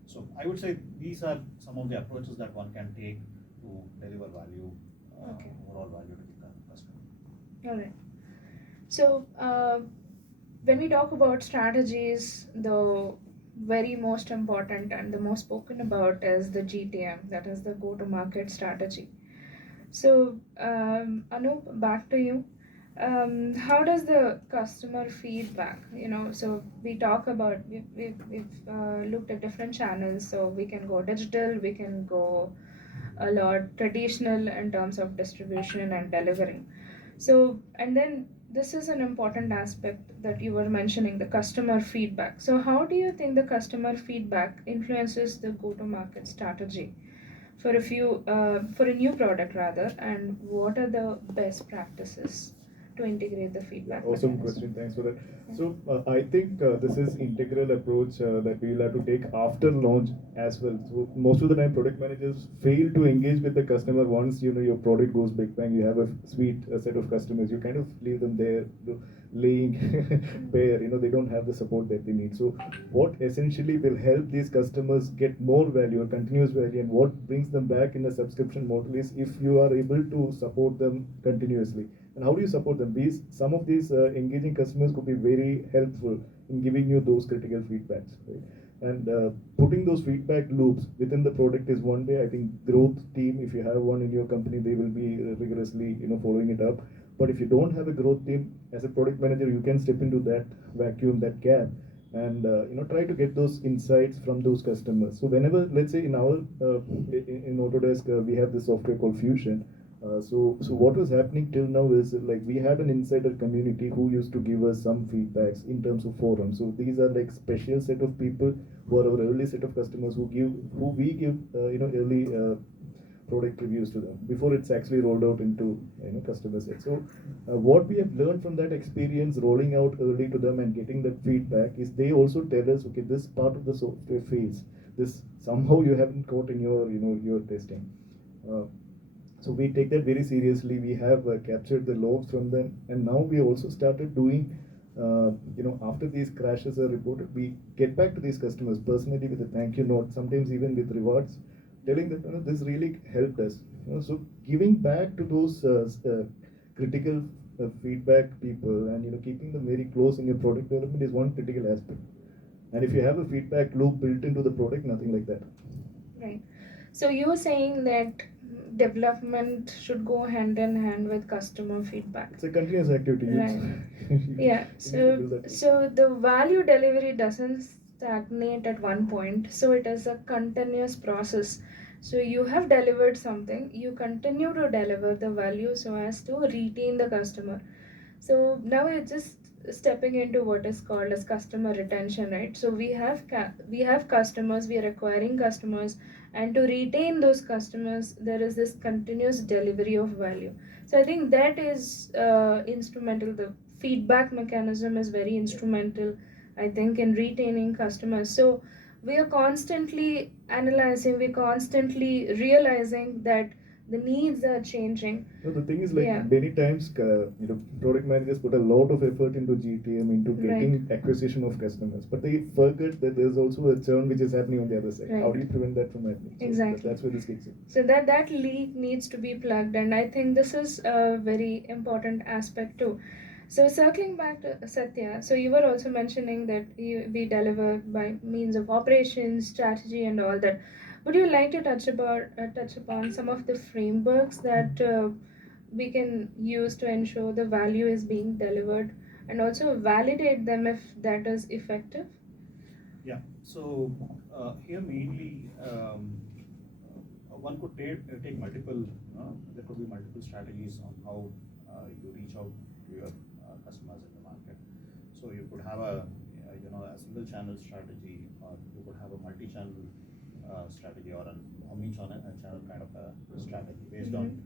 So I would say these are some of the approaches that one can take to deliver value, Okay. overall value to the customer. All right. So, when we talk about strategies, the very most important and the most spoken about is the GTM, that is the go to market strategy. So, Anup, back to you. How does the customer feedback? So we talk about we've looked at different channels. So we can go digital, we can go a lot traditional in terms of distribution and delivering. So, and then this is an important aspect that you were mentioning, the customer feedback. So, how do you think the customer feedback influences the go to market strategy for for a new product rather, and what are the best practices to integrate the feedback Awesome mechanism? question. Thanks for that. So I think this is integral approach that we will have to take after launch as well. So most of the time, product managers fail to engage with the customer once your product goes big bang. You have a sweet set of customers. You kind of leave them there, laying bare. They don't have the support that they need. So what essentially will help these customers get more value or continuous value, and what brings them back in the subscription model is if you are able to support them continuously. And how do you support them? Some of these engaging customers could be very helpful in giving you those critical feedbacks, right? And putting those feedback loops within the product is one way. I think growth team, if you have one in your company, they will be rigorously following it up. But if you don't have a growth team, as a product manager, you can step into that vacuum, that gap, and try to get those insights from those customers. So whenever, let's say in our in Autodesk, we have this software called Fusion. So what was happening till now is like we had an insider community who used to give us some feedbacks in terms of forums. So these are like special set of people who are our early set of customers who we give early product reviews to them before it's actually rolled out into customer set. So what we have learned from that experience rolling out early to them and getting that feedback is they also tell us, okay, this part of the software fails. This somehow you haven't caught in your testing. Uh, so we take that very seriously. We have captured the logs from them, and now we also started doing. After these crashes are reported, we get back to these customers personally with a thank you note, sometimes even with rewards, telling them this really helped us. So giving back to those critical feedback people, and keeping them very close in your product development is one critical aspect. And if you have a feedback loop built into the product, nothing like that. Right. So you were saying that development should go hand in hand with customer feedback. It's a continuous activity. Right. Yeah. So the value delivery doesn't stagnate at one point. So it is a continuous process. So you have delivered something, you continue to deliver the value so as to retain the customer. So now we're just stepping into what is called as customer retention, right? So we have customers, we are acquiring customers, and to retain those customers, there is this continuous delivery of value. So I think that is instrumental. The feedback mechanism is very instrumental, I think, in retaining customers. So we are constantly analyzing, we're constantly realizing that the needs are changing. No, the thing is, like, Yeah. many times, product managers put a lot of effort into GTM, into getting Right. acquisition of customers, but they forget that there's also a churn which is happening on the other side. How Right. do you prevent that from happening? So Exactly. that's where this kicks in. So that leak needs to be plugged, and I think this is a very important aspect too. So circling back to Satya, so you were also mentioning that we deliver by means of operations, strategy, and all that. Would you like to touch upon some of the frameworks that we can use to ensure the value is being delivered, and also validate them if that is effective? Yeah, so here mainly one could take multiple, there could be multiple strategies on how you reach out to your customers in the market. So you could have a single channel strategy, or you could have a multi-channel strategy, or an omni-channel channel kind of a strategy based on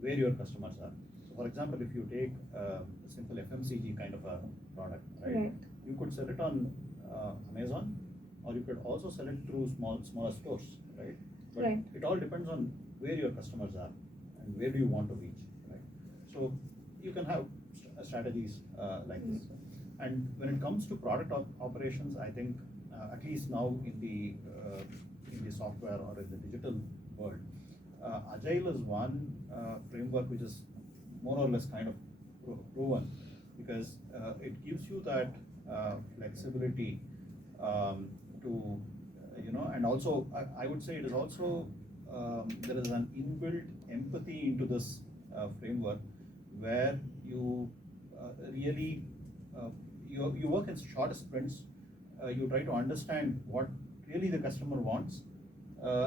where your customers are. So for example, if you take a simple FMCG kind of a product, right? You could sell it on Amazon, or you could also sell it through smaller stores, right? But Right. it all depends on where your customers are and where do you want to reach, right? So you can have strategies like this. And when it comes to product operations, I think at least now in the software or in the digital world, Agile is one framework which is more or less kind of proven, because it gives you that flexibility to and also I would say it is also there is an inbuilt empathy into this framework, where you really you work in short sprints. You try to understand what really the customer wants,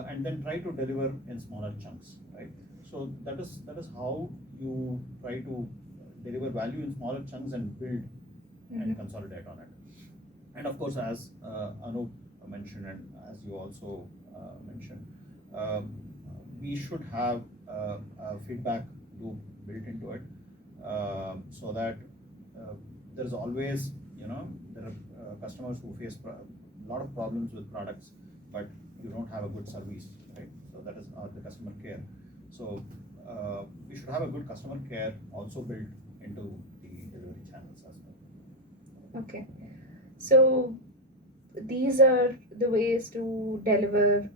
and then try to deliver in smaller chunks, right? So that is how you try to deliver value in smaller chunks and build and consolidate on it. And of course, as Anup mentioned, and as you also mentioned, we should have a feedback loop built into it. so that there's always, there are customers who face a lot of problems with products, but you don't have a good service, right? So that is the customer care. So we should have a good customer care also built into the delivery channels as well. Okay. So these are the ways to deliver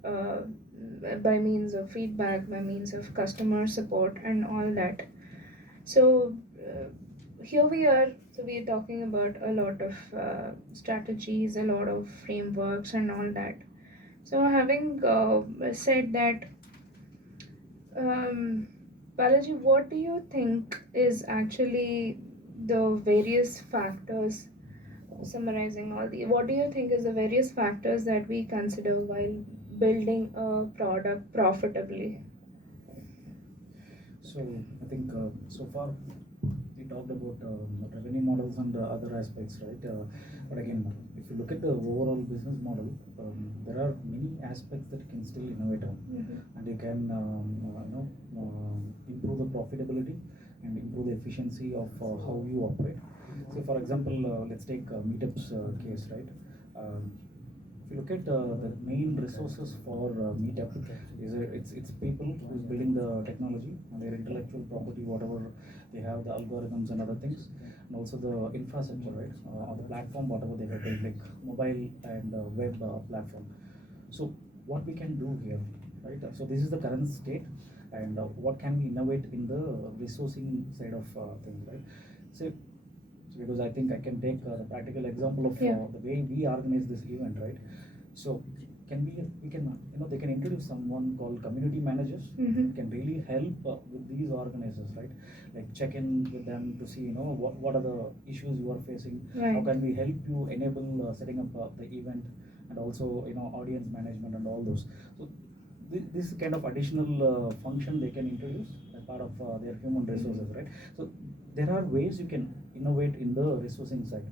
by means of feedback, by means of customer support, and all that. So here we are. So we are talking about a lot of strategies, a lot of frameworks, and all that. So having said that, um, Balaji, what do you think is actually the various factors, summarizing all the, what do you think is the various factors that we consider while building a product profitably? So I think so far we talked about revenue models and other aspects, right? But again, if you look at the overall business model, there are many aspects that you can still innovate on, and you can improve the profitability and improve the efficiency of how you operate. So, for example, let's take Meetup's case, right? Um, if you look at the main resources for Meetup, it's people who's building the technology and their intellectual property, whatever they have, the algorithms and other things, and also the infrastructure, right, on the platform, whatever they have built, like mobile and web platform. So what we can do here, right? So this is the current state, and what can we innovate in the resourcing side of things, right? So because I think I can take a practical example of the way we organize this event, right? So can we can they can introduce someone called community managers who can really help with these organizers, right? Like check in with them to see what are the issues you are facing, how can we help you enable setting up the event, and also audience management and all those. So this kind of additional function they can introduce as part of their human resources, right? So there are ways you can innovate in the resourcing side.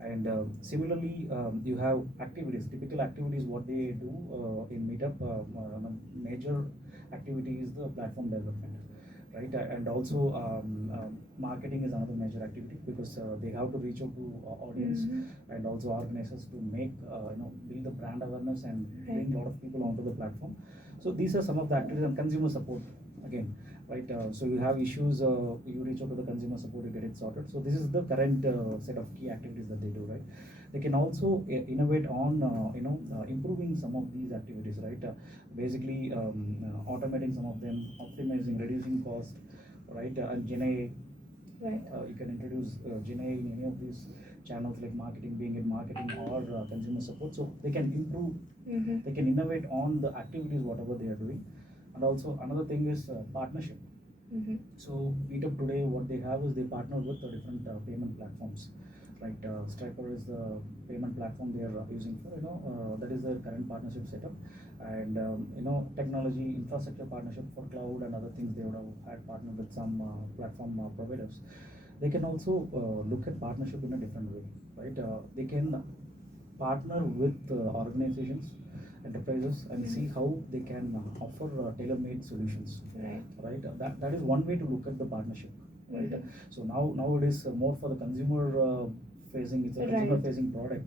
And similarly, you have activities, typical activities, what they do in Meetup. Major activity is the platform development, right? And also marketing is another major activity, because they have to reach out to audience and also organizers to make build the brand awareness and bring a lot of people onto the platform. So these are some of the activities. And consumer support again, right? So you have issues, you reach out to the consumer support, you get it sorted. So this is the current set of key activities that they do, right? They can also innovate on improving some of these activities, right? Basically automating some of them, optimizing, reducing cost, right? And GenAI, Right. you can introduce GenAI in any of these channels, like marketing, being in marketing or consumer support. So they can improve, they can innovate on the activities whatever they are doing. And also another thing is partnership. So Meetup today, what they have is they partner with the different payment platforms, right? Striper is the payment platform they are using for, that is the current partnership setup. And technology infrastructure partnership for cloud and other things, they would have had partnered with some platform providers. They can also look at partnership in a different way, right? They can partner with organizations, enterprises, and see how they can offer tailor-made solutions. Right. That is one way to look at the partnership. Right. So now it is more for the consumer facing. It's a consumer facing product.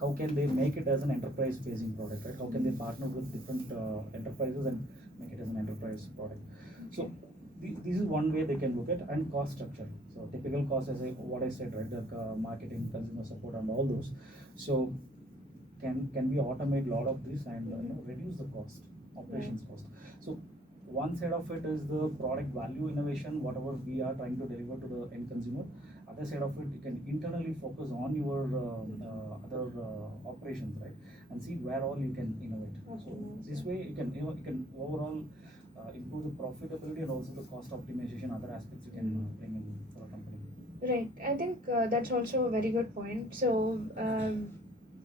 How can they make it as an enterprise facing product? Right. How can they partner with different enterprises and make it as an enterprise product? So this is one way they can look at. And cost structure. So typical cost, as what I said, right? Like marketing, consumer support, and all those. So can we automate a lot of this and reduce the cost, operations cost. So one side of it is the product value innovation, whatever we are trying to deliver to the end consumer. Other side of it, you can internally focus on your other operations, right? And see where all you can innovate. So this way you can overall improve the profitability and also the cost optimization, other aspects you can bring in for a company. Right. I think that's also a very good point. So,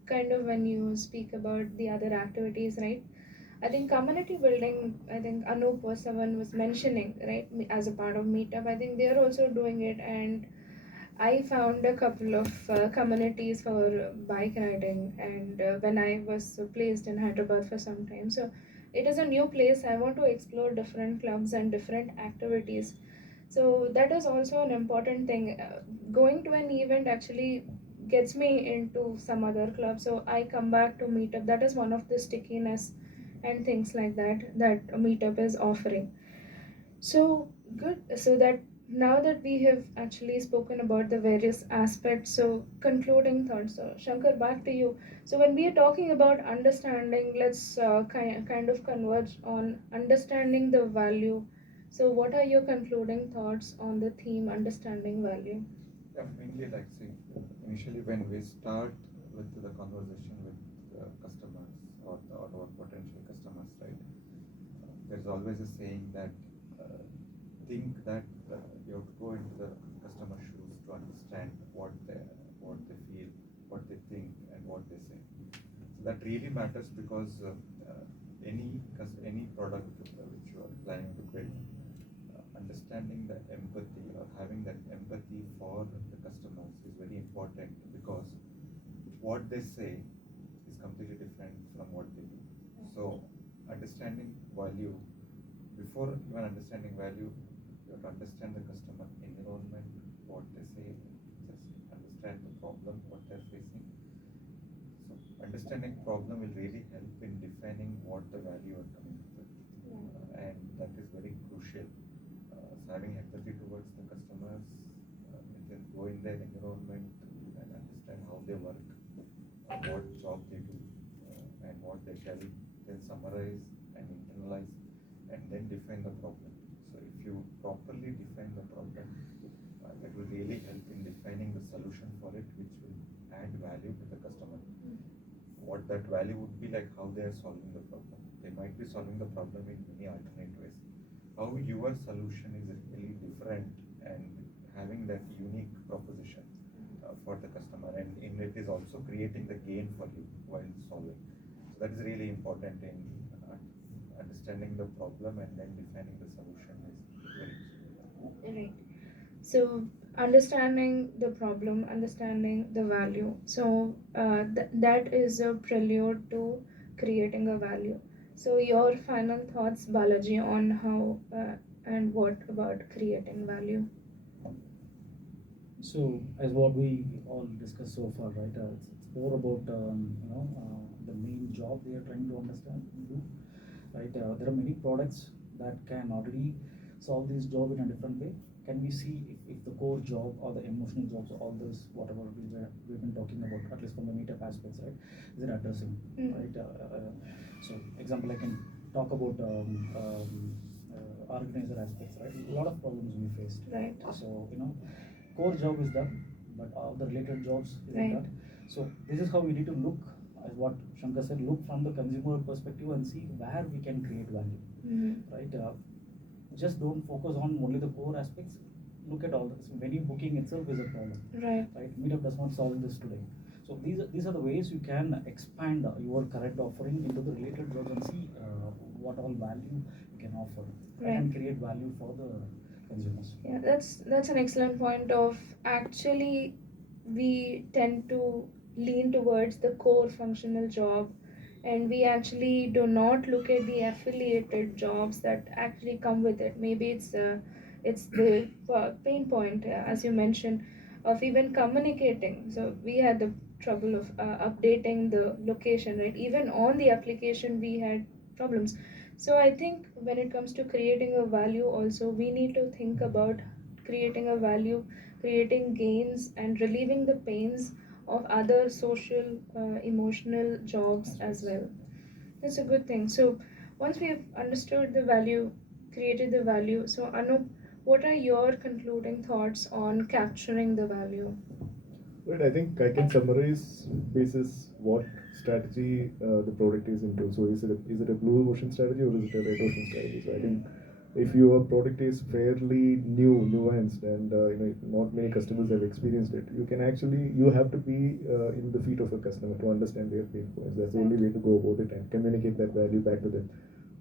kind of when you speak about the other activities, right? I think community building, I think Anup was someone was mentioning, right, as a part of Meetup. I think they're also doing it, and I found a couple of communities for bike riding, and when I was placed in Hyderabad for some time. So, it is a new place. I want to explore different clubs and different activities. So that is also an important thing. Going to an event actually gets me into some other club, so I come back to meetup. That is one of the stickiness and things like that that a meetup is offering. So good. So that now that we have actually spoken about the various aspects, so concluding thoughts. So Shankar, back to you. So when we are talking about understanding, let's kind of converge on understanding the value. So what are your concluding thoughts on the theme understanding value? Yeah, mainly like see, initially when we start with the conversation with customers or our potential customers, right? There's always a saying that uh, think that you have to go into the customer shoes to understand what they feel, what they think, and what they say. So that really matters because any product which you are planning to build, understanding the empathy or having that empathy for the customers is very important because what they say is completely different from what they do. So understanding value, before even understanding value, you have to understand the customer environment, what they say, just understand the problem, what they're facing. So understanding problem will really help in defining what the value are coming with. And that is very crucial. So having empathy towards the customers, and then go in their environment and understand how they work, what job they do, and what they tell, then summarize and internalize, and then define the problem. So if you properly define the problem, that will really help in defining the solution for it, which will add value to the customer. What that value would be, like how they are solving the problem. They might be solving the problem in many alternate ways. How your solution is really different and having that unique proposition for the customer, and in it is also creating the gain for you while solving. So that is really important in understanding the problem and then defining the solution is very key. Right. So understanding the problem, understanding the value. So that is a prelude to creating a value. So your final thoughts, Balaji, on how and what about creating value? So, as what we all discussed so far, right? It's more about the main job they are trying to understand, do, right? There are many products that can already solve this job in a different way. Can we see if the core job or the emotional jobs, all this whatever we've been talking about, at least from the meetup aspects, right? Is it addressing, right? So, example, I can talk about organizer aspects, right? A lot of problems we faced. Right. So core job is done, but all the related jobs isn't Right. done. So this is how we need to look, as what Shankar said, look from the consumer perspective and see where we can create value, right? Just don't focus on only the core aspects. Look at all this. Many booking itself is a problem, Right. right? Meetup does not solve this today. So these are the ways you can expand your current offering into the related jobs and see what all value you can offer, Right. and create value for the consumers. Yeah, that's an excellent point of actually we tend to lean towards the core functional job, and we actually do not look at the affiliated jobs that actually come with it. Maybe it's the pain point, as you mentioned, of even communicating. So we had the trouble of updating the location, right? Even on the application we had problems. So I think when it comes to creating a value also, we need to think about creating a value, creating gains, and relieving the pains of other social, emotional jobs as well. That's a good thing. So once we've understood the value, created the value, so Anup, what are your concluding thoughts on capturing the value? Right, I think I can summarize basis what strategy the product is into. So is it a blue ocean strategy or is it a red ocean strategy? So I think if your product is fairly nuanced, and not many customers have experienced it, you have to be in the feet of a customer to understand their pain points. That's the only way to go about it and communicate that value back to them.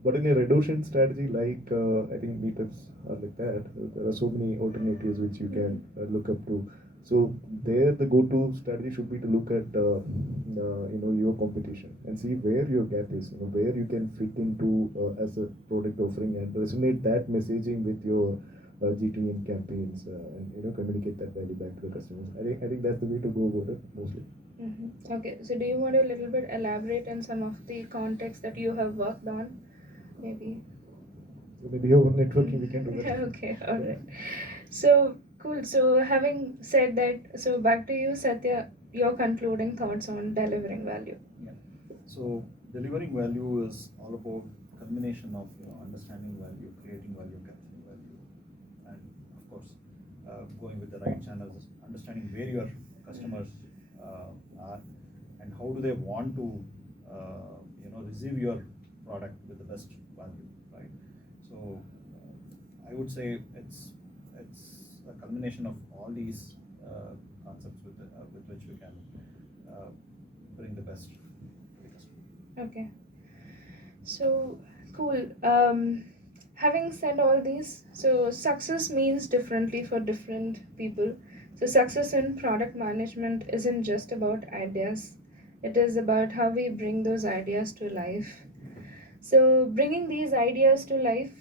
But in a red ocean strategy, like I think meetups are like that, there are so many alternatives which you can look up to. So there, the go-to strategy should be to look at your competition and see where your gap is, where you can fit into as a product offering and resonate that messaging with your G2M campaigns and communicate that value back to the customers. I think that's the way to go about it mostly. Okay, so do you want to a little bit elaborate on some of the context that you have worked on? Maybe. So maybe over networking we can do that. Okay, all right. So cool. So having said that, so back to you, Satya. Your concluding thoughts on delivering value. So delivering value is all about combination of understanding value, creating value, capturing value, and of course going with the right channels, understanding where your customers are and how do they want to receive your product with the best value, right? So I would say it's a combination of all these concepts with which we can bring the best to the customer. Okay. So cool. Having said all these, so success means differently for different people. So success in product management isn't just about ideas. It is about how we bring those ideas to life. So bringing these ideas to life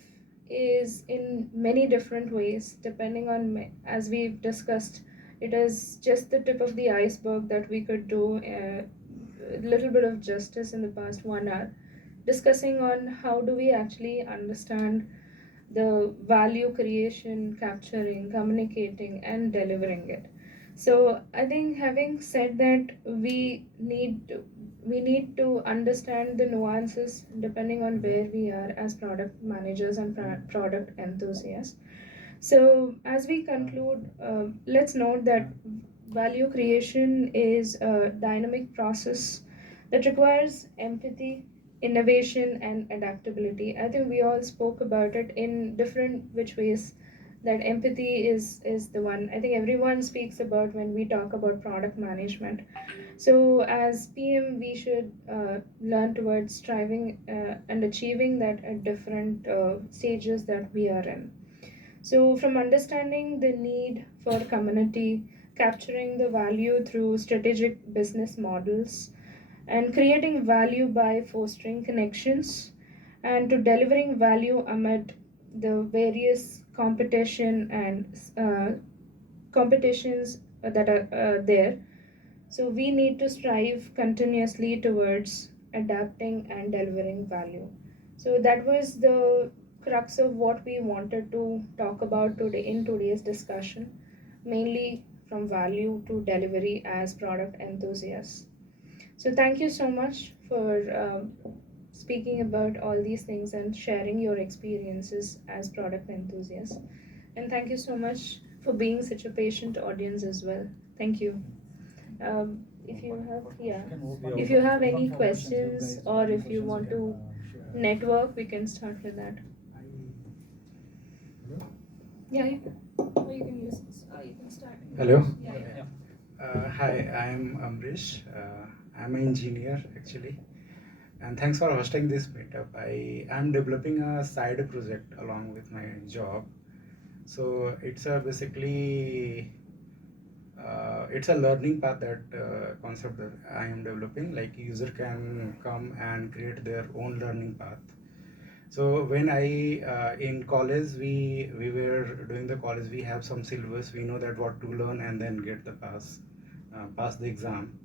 is in many different ways, depending on as we've discussed. It is just the tip of the iceberg that we could do a little bit of justice in the past 1 hour, discussing on how do we actually understand the value creation, capturing, communicating, and delivering it. So I think having said that, we need to understand the nuances depending on where we are as product managers and product enthusiasts. So, as we conclude, let's note that value creation is a dynamic process that requires empathy, innovation, and adaptability. I think we all spoke about it in different which ways. That empathy is the one. I think everyone speaks about when we talk about product management. So, as PM, we should learn towards striving and achieving that at different stages that we are in. So, from understanding the need for community, capturing the value through strategic business models, and creating value by fostering connections, and to delivering value amid the various competition and competitions that are there. So, we need to strive continuously towards adapting and delivering value. So, that was the crux of what we wanted to talk about today in today's discussion, mainly from value to delivery as product enthusiasts. So, thank you so much for speaking about all these things and sharing your experiences as product enthusiasts. And thank you so much for being such a patient audience as well. Thank you. If you have, yeah, if you have any questions or if you want to network, we can start with that. Yeah, you can. Or you can use this. Or you can start. Hello. Yeah. Hi, I'm Amrish. I'm an engineer actually, and thanks for hosting this meetup. I am developing a side project along with my job. So it's a basically it's a learning path that concept that I am developing. Like user can come and create their own learning path. So when I in college we were doing the college, we have some syllabus, we know that what to learn and then get the pass the exam.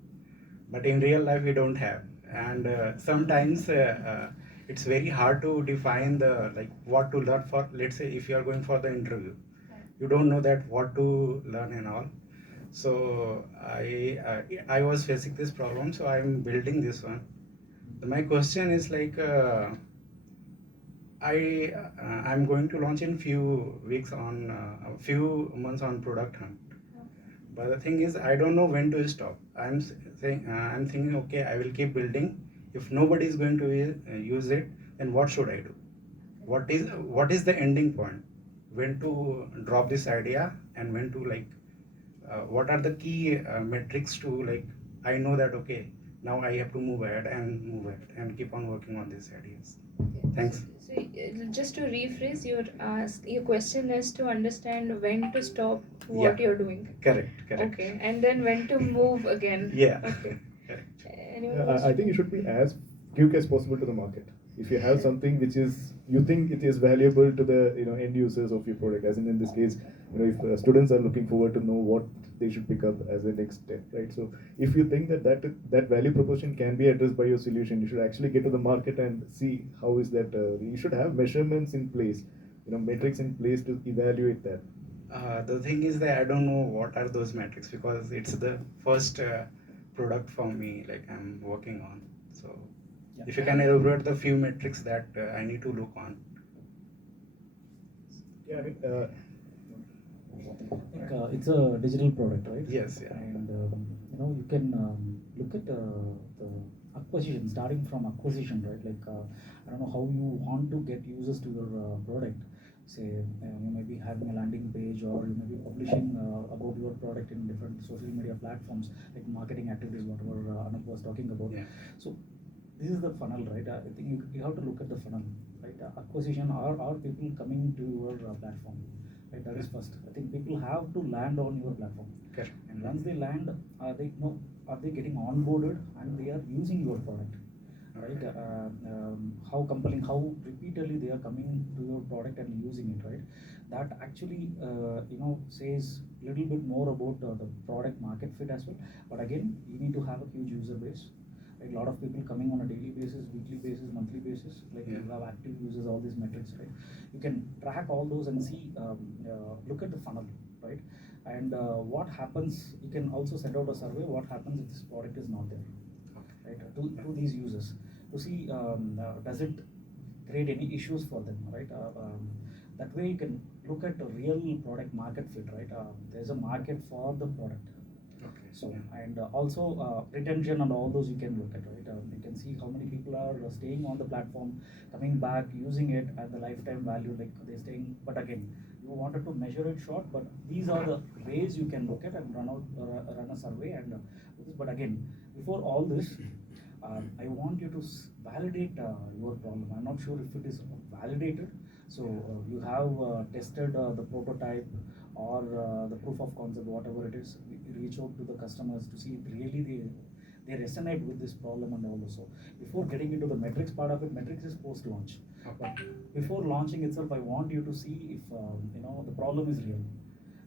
But in real life we don't have, and sometimes it's very hard to define the like what to learn for. Let's say if you are going for the interview, you don't know that what to learn and all. So I was facing this problem, so I'm building this one. My question is like. I'm going to launch in few weeks on a few months on Product Hunt. But the thing is, I don't know when to stop. I'm thinking, okay, I will keep building. If nobody is going to use it, then what should I do? What is the ending point? When to drop this idea and when to like, what are the key metrics to like? I know that okay, now I have to move ahead and keep on working on these ideas. Okay. Thanks. So, just to rephrase, your question is to understand when to stop what Yeah. you're doing. Correct. Okay, and then when to move again. Yeah. Okay. Correct. Anyone Yeah, wants I to- think it should be as quick as possible to the market. If you have something which is you think it is valuable to the end users of your product, as in this case, if students are looking forward to know what they should pick up as a next step, right? So if you think that value proposition can be addressed by your solution, you should actually get to the market and see how is that. You should have measurements in place, metrics in place to evaluate that. The thing is that I don't know what are those metrics because it's the first product for me, like I'm working on. So, Yeah. if you can elaborate the few metrics that I need to look on. Yeah, I mean, Like, it's a digital product, right? Yes, yeah. And you can look at the acquisition, starting from acquisition, right? Like, I don't know how you want to get users to your product. Say, you may be having a landing page, or you may be publishing about your product in different social media platforms, like marketing activities, whatever Anup was talking about. Yeah. So this is the funnel, right? I think you have to look at the funnel, right? Acquisition, are people coming to your platform, right? That is first. I think people have to land on your platform. Correct. And once they land, are they getting onboarded and they are using your product, right? How compelling, how repeatedly they are coming to your product and using it, right? That actually says little bit more about the product market fit as well. But again, you need to have a huge user base. Right? A lot of people coming on a daily basis, weekly basis, monthly basis. Like, Yeah. you have active users, all these metrics, right? You can track all those and see, look at the funnel, right? And what happens? You can also send out a survey. What happens if this product is not there, right? To these users, to see does it create any issues for them, right? That way you can look at a real product market fit, right? There's a market for the product. Okay. So, and also retention and all those you can look at, right? You can see how many people are staying on the platform, coming back, using it, and the lifetime value, like they're staying. But again, you wanted to measure it short, but these are the ways you can look at and run a survey and but again, before all this, I want you to validate your problem. I'm not sure if it is validated. So you have tested the prototype or the proof of concept, whatever it is. Reach out to the customers to see if really they resonate with this problem and all. So before getting into the metrics part of it, metrics is post launch. But before launching itself, I want you to see if the problem is real.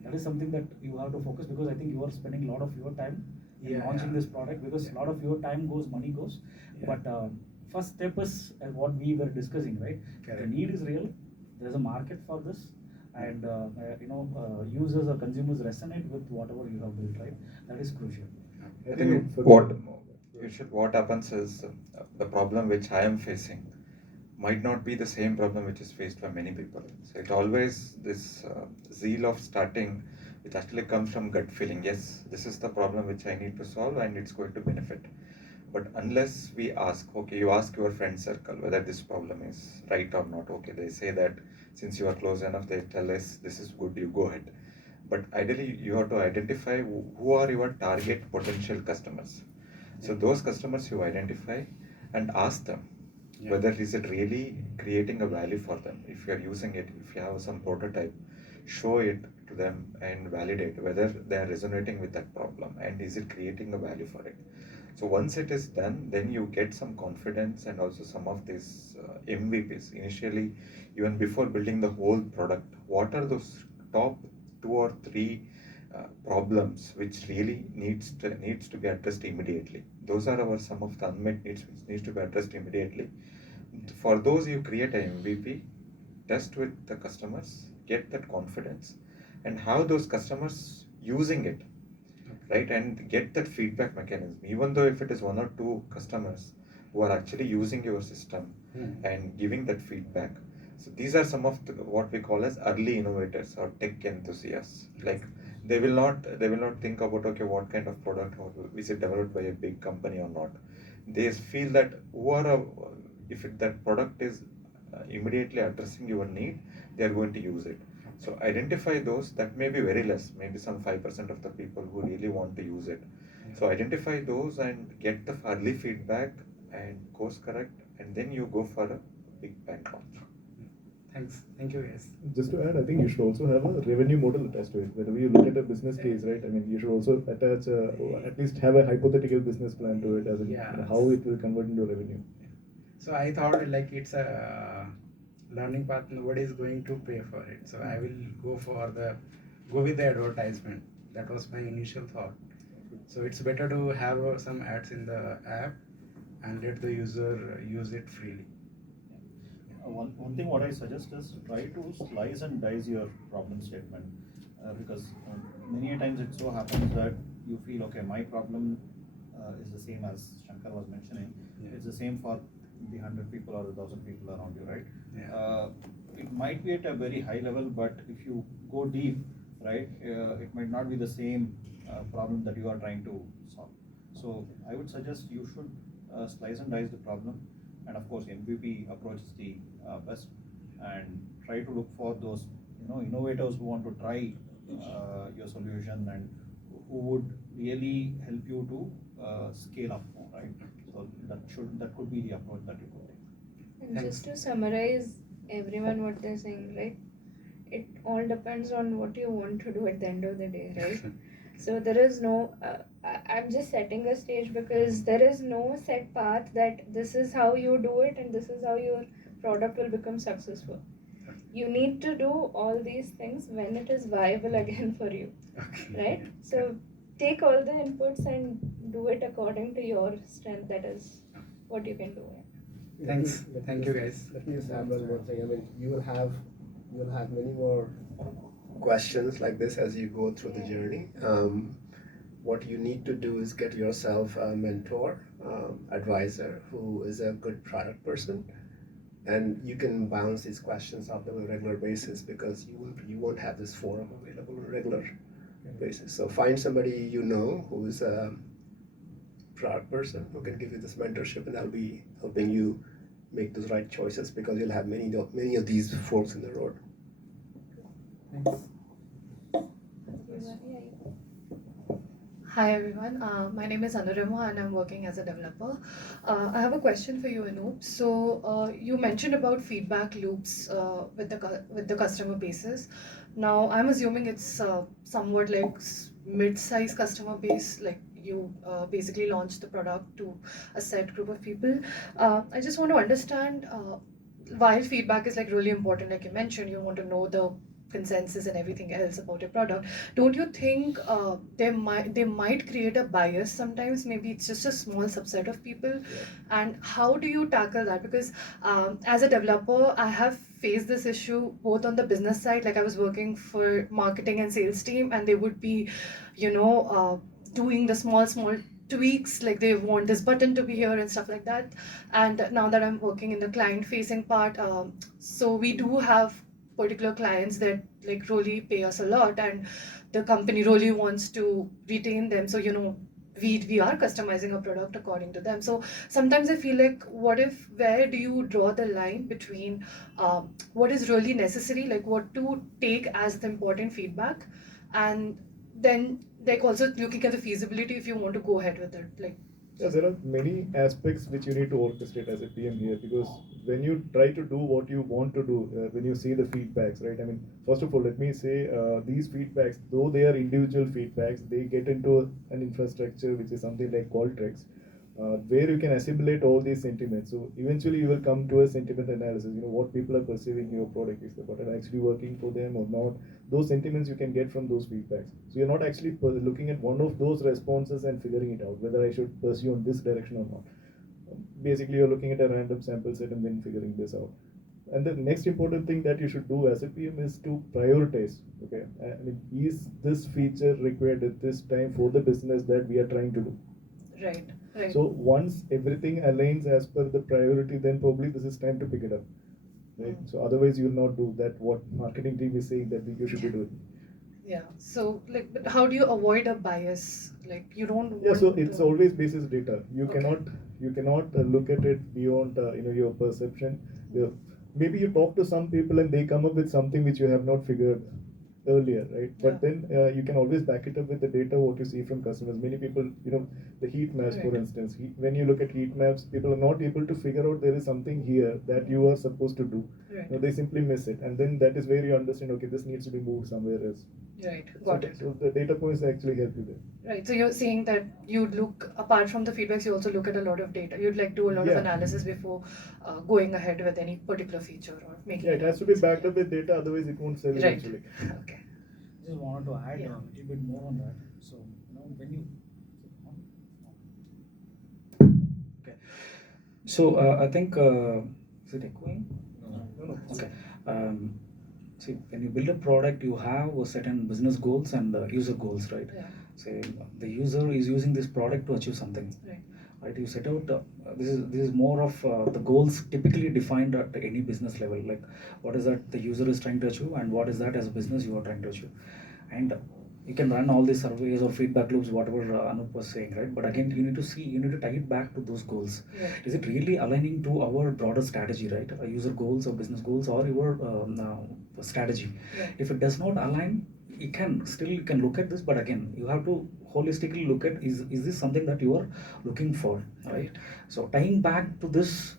That is something that you have to focus, because I think you are spending a lot of your time in launching this product, because a lot of your time goes, money goes. But first step is what we were discussing, right? The need is real. There's a market for this, and users or consumers resonate with whatever you have built, right? That is crucial. I think what happens is the problem which I am facing might not be the same problem which is faced by many people. So it always this zeal of starting, which actually comes from gut feeling. Yes, this is the problem which I need to solve, and it's going to benefit. But unless we ask, okay, you ask your friend circle whether this problem is right or not. Okay, they say that since you are close enough, they tell us this is good, you go ahead. But ideally, you have to identify who are your target potential customers. So those customers you identify and ask them whether is it really creating a value for them. If you are using it, if you have some prototype, show it to them and validate whether they are resonating with that problem and is it creating a value for it. So once it is done, then you get some confidence and also some of these MVPs. Initially, even before building the whole product, what are those top 2 or 3 problems which really needs to be addressed immediately? Those are some of the unmet needs which needs to be addressed immediately. For those, you create an MVP, test with the customers, get that confidence, and have those customers using it, right? And get that feedback mechanism. Even though if it is 1 or 2 customers who are actually using your system and giving that feedback. So these are some of what we call as early innovators or tech enthusiasts. Like they will not think about, okay, what kind of product or is it developed by a big company or not. They feel that if that product is immediately addressing your need, they are going to use it. So identify those. That may be very less, maybe some 5% of the people who really want to use it. So identify those and get the early feedback and course correct, and then you go for a big bang launch. Thank you guys. Just to add, I think you should also have a revenue model attached to it. Whenever you look at a business case, right? I mean, you should also attach, at least have a hypothetical business plan to it, as in how it will convert into revenue. So I thought like it's a learning path. Nobody is going to pay for it. So I will go with the advertisement. That was my initial thought. So it's better to have some ads in the app and let the user use it freely. One thing what I suggest is try to slice and dice your problem statement, because many a times it so happens that you feel, okay, my problem is the same as Shankar was mentioning. Yeah. It's the same for the 100 people or the 1,000 people around you, right? Yeah. It might be at a very high level, but if you go deep, right, it might not be the same problem that you are trying to solve. So I would suggest you should slice and dice the problem, and of course MVP approach is the best, and try to look for those innovators who want to try your solution and who would really help you to scale up more, right? So that could be the approach that you could take. And Thanks. just to summarize everyone what they're saying, right? It all depends on what you want to do at the end of the day, right? So there is no, I'm just setting a stage because there is no set path that this is how you do it and this is how your product will become successful. You need to do all these things when it is viable again for you, Okay. right? So take all the inputs and do it according to your strength. That is what you can do. Thanks. Thank you, guys. Let me just add one more thing. I mean, you will have many more questions like this as you go through the journey. What you need to do is get yourself a mentor, advisor who is a good product person, and you can bounce these questions off them on a regular basis because you won't have this forum available on a regular basis. So find somebody you know who is a product person who can give you this mentorship, and that'll be helping you make those right choices because you'll have many of these forks in the road. Thanks. Hi everyone, my name is Anurima and I'm working as a developer. I have a question for you, Anoop. So you mentioned about feedback loops with the customer bases. Now I'm assuming it's somewhat like mid-size customer base, like you basically launch the product to a set group of people. I just want to understand, while feedback is like really important, like you mentioned, you want to know the consensus and everything else about your product. Don't you think they might create a bias sometimes? Maybe it's just a small subset of people. And how do you tackle that? Because as a developer, I have faced this issue both on the business side, like I was working for marketing and sales team, and they would be doing the small tweaks, like they want this button to be here and stuff like that. And now that I'm working in the client facing part, so we do have particular clients that like really pay us a lot, and the company really wants to retain them. So we are customizing a product according to them. So sometimes I feel like, where do you draw the line between what is really necessary, like what to take as the important feedback, and then like also looking at the feasibility if you want to go ahead with it, like. Yeah, there are many aspects which you need to orchestrate as a PM here, because when you try to do what you want to do, when you see the feedbacks, right? I mean, first of all, let me say these feedbacks, though they are individual feedbacks, they get into an infrastructure which is something like Qualtrics, where you can assimilate all these sentiments. So eventually you will come to a sentiment analysis, what people are perceiving your product, is the product actually working for them or not. Those sentiments you can get from those feedbacks. So you're not actually looking at one of those responses and figuring it out, whether I should pursue on this direction or not. Basically, you're looking at a random sample set and then figuring this out. And the next important thing that you should do as a PM is to prioritize. Okay, I mean, is this feature required at this time for the business that we are trying to do? Right. So once everything aligns as per the priority, then probably this is time to pick it up, right? So otherwise you will not do that what marketing team is saying that you should be doing. Yeah. So like, but how do you avoid a bias? Like you don't want. Yeah, so it's to... always basis data. You Okay. cannot look at it beyond your perception. Maybe you talk to some people and they come up with something which you have not figured earlier, right? But then you can always back it up with the data what you see from customers. Many people, the heat maps, for Right. instance. When you look at heat maps, people are not able to figure out there is something here that you are supposed to do. Right. They simply miss it, and then that is where you understand. Okay, this needs to be moved somewhere else. Right, So, got it. so the data points actually help you there. Right, so you're saying that you'd look, apart from the feedbacks, you also look at a lot of data. You'd like do a lot of Yeah. analysis before going ahead with any particular feature or making Yeah, it any has to be improvements. backed up with data, otherwise it won't sell Right. eventually. Okay. Just wanted to add Yeah. a little bit more on that. So, when you okay. So I think is it echoing? No. Okay. See, when you build a product, you have a certain business goals and user goals, right? Yeah. Say the user is using this product to achieve something. Right. Right, you set out this is more of the goals typically defined at any business level, like what is that the user is trying to achieve and what is that as a business you are trying to achieve. And you can run all these surveys or feedback loops, whatever Anup was saying, right? But again, you need to tie it back to those goals. Right. Is it really aligning to our broader strategy, right? User goals or business goals or your strategy? Right. If it does not align, you can look at this, but again, you have to holistically look at is this something that you are looking for, right? So tying back to this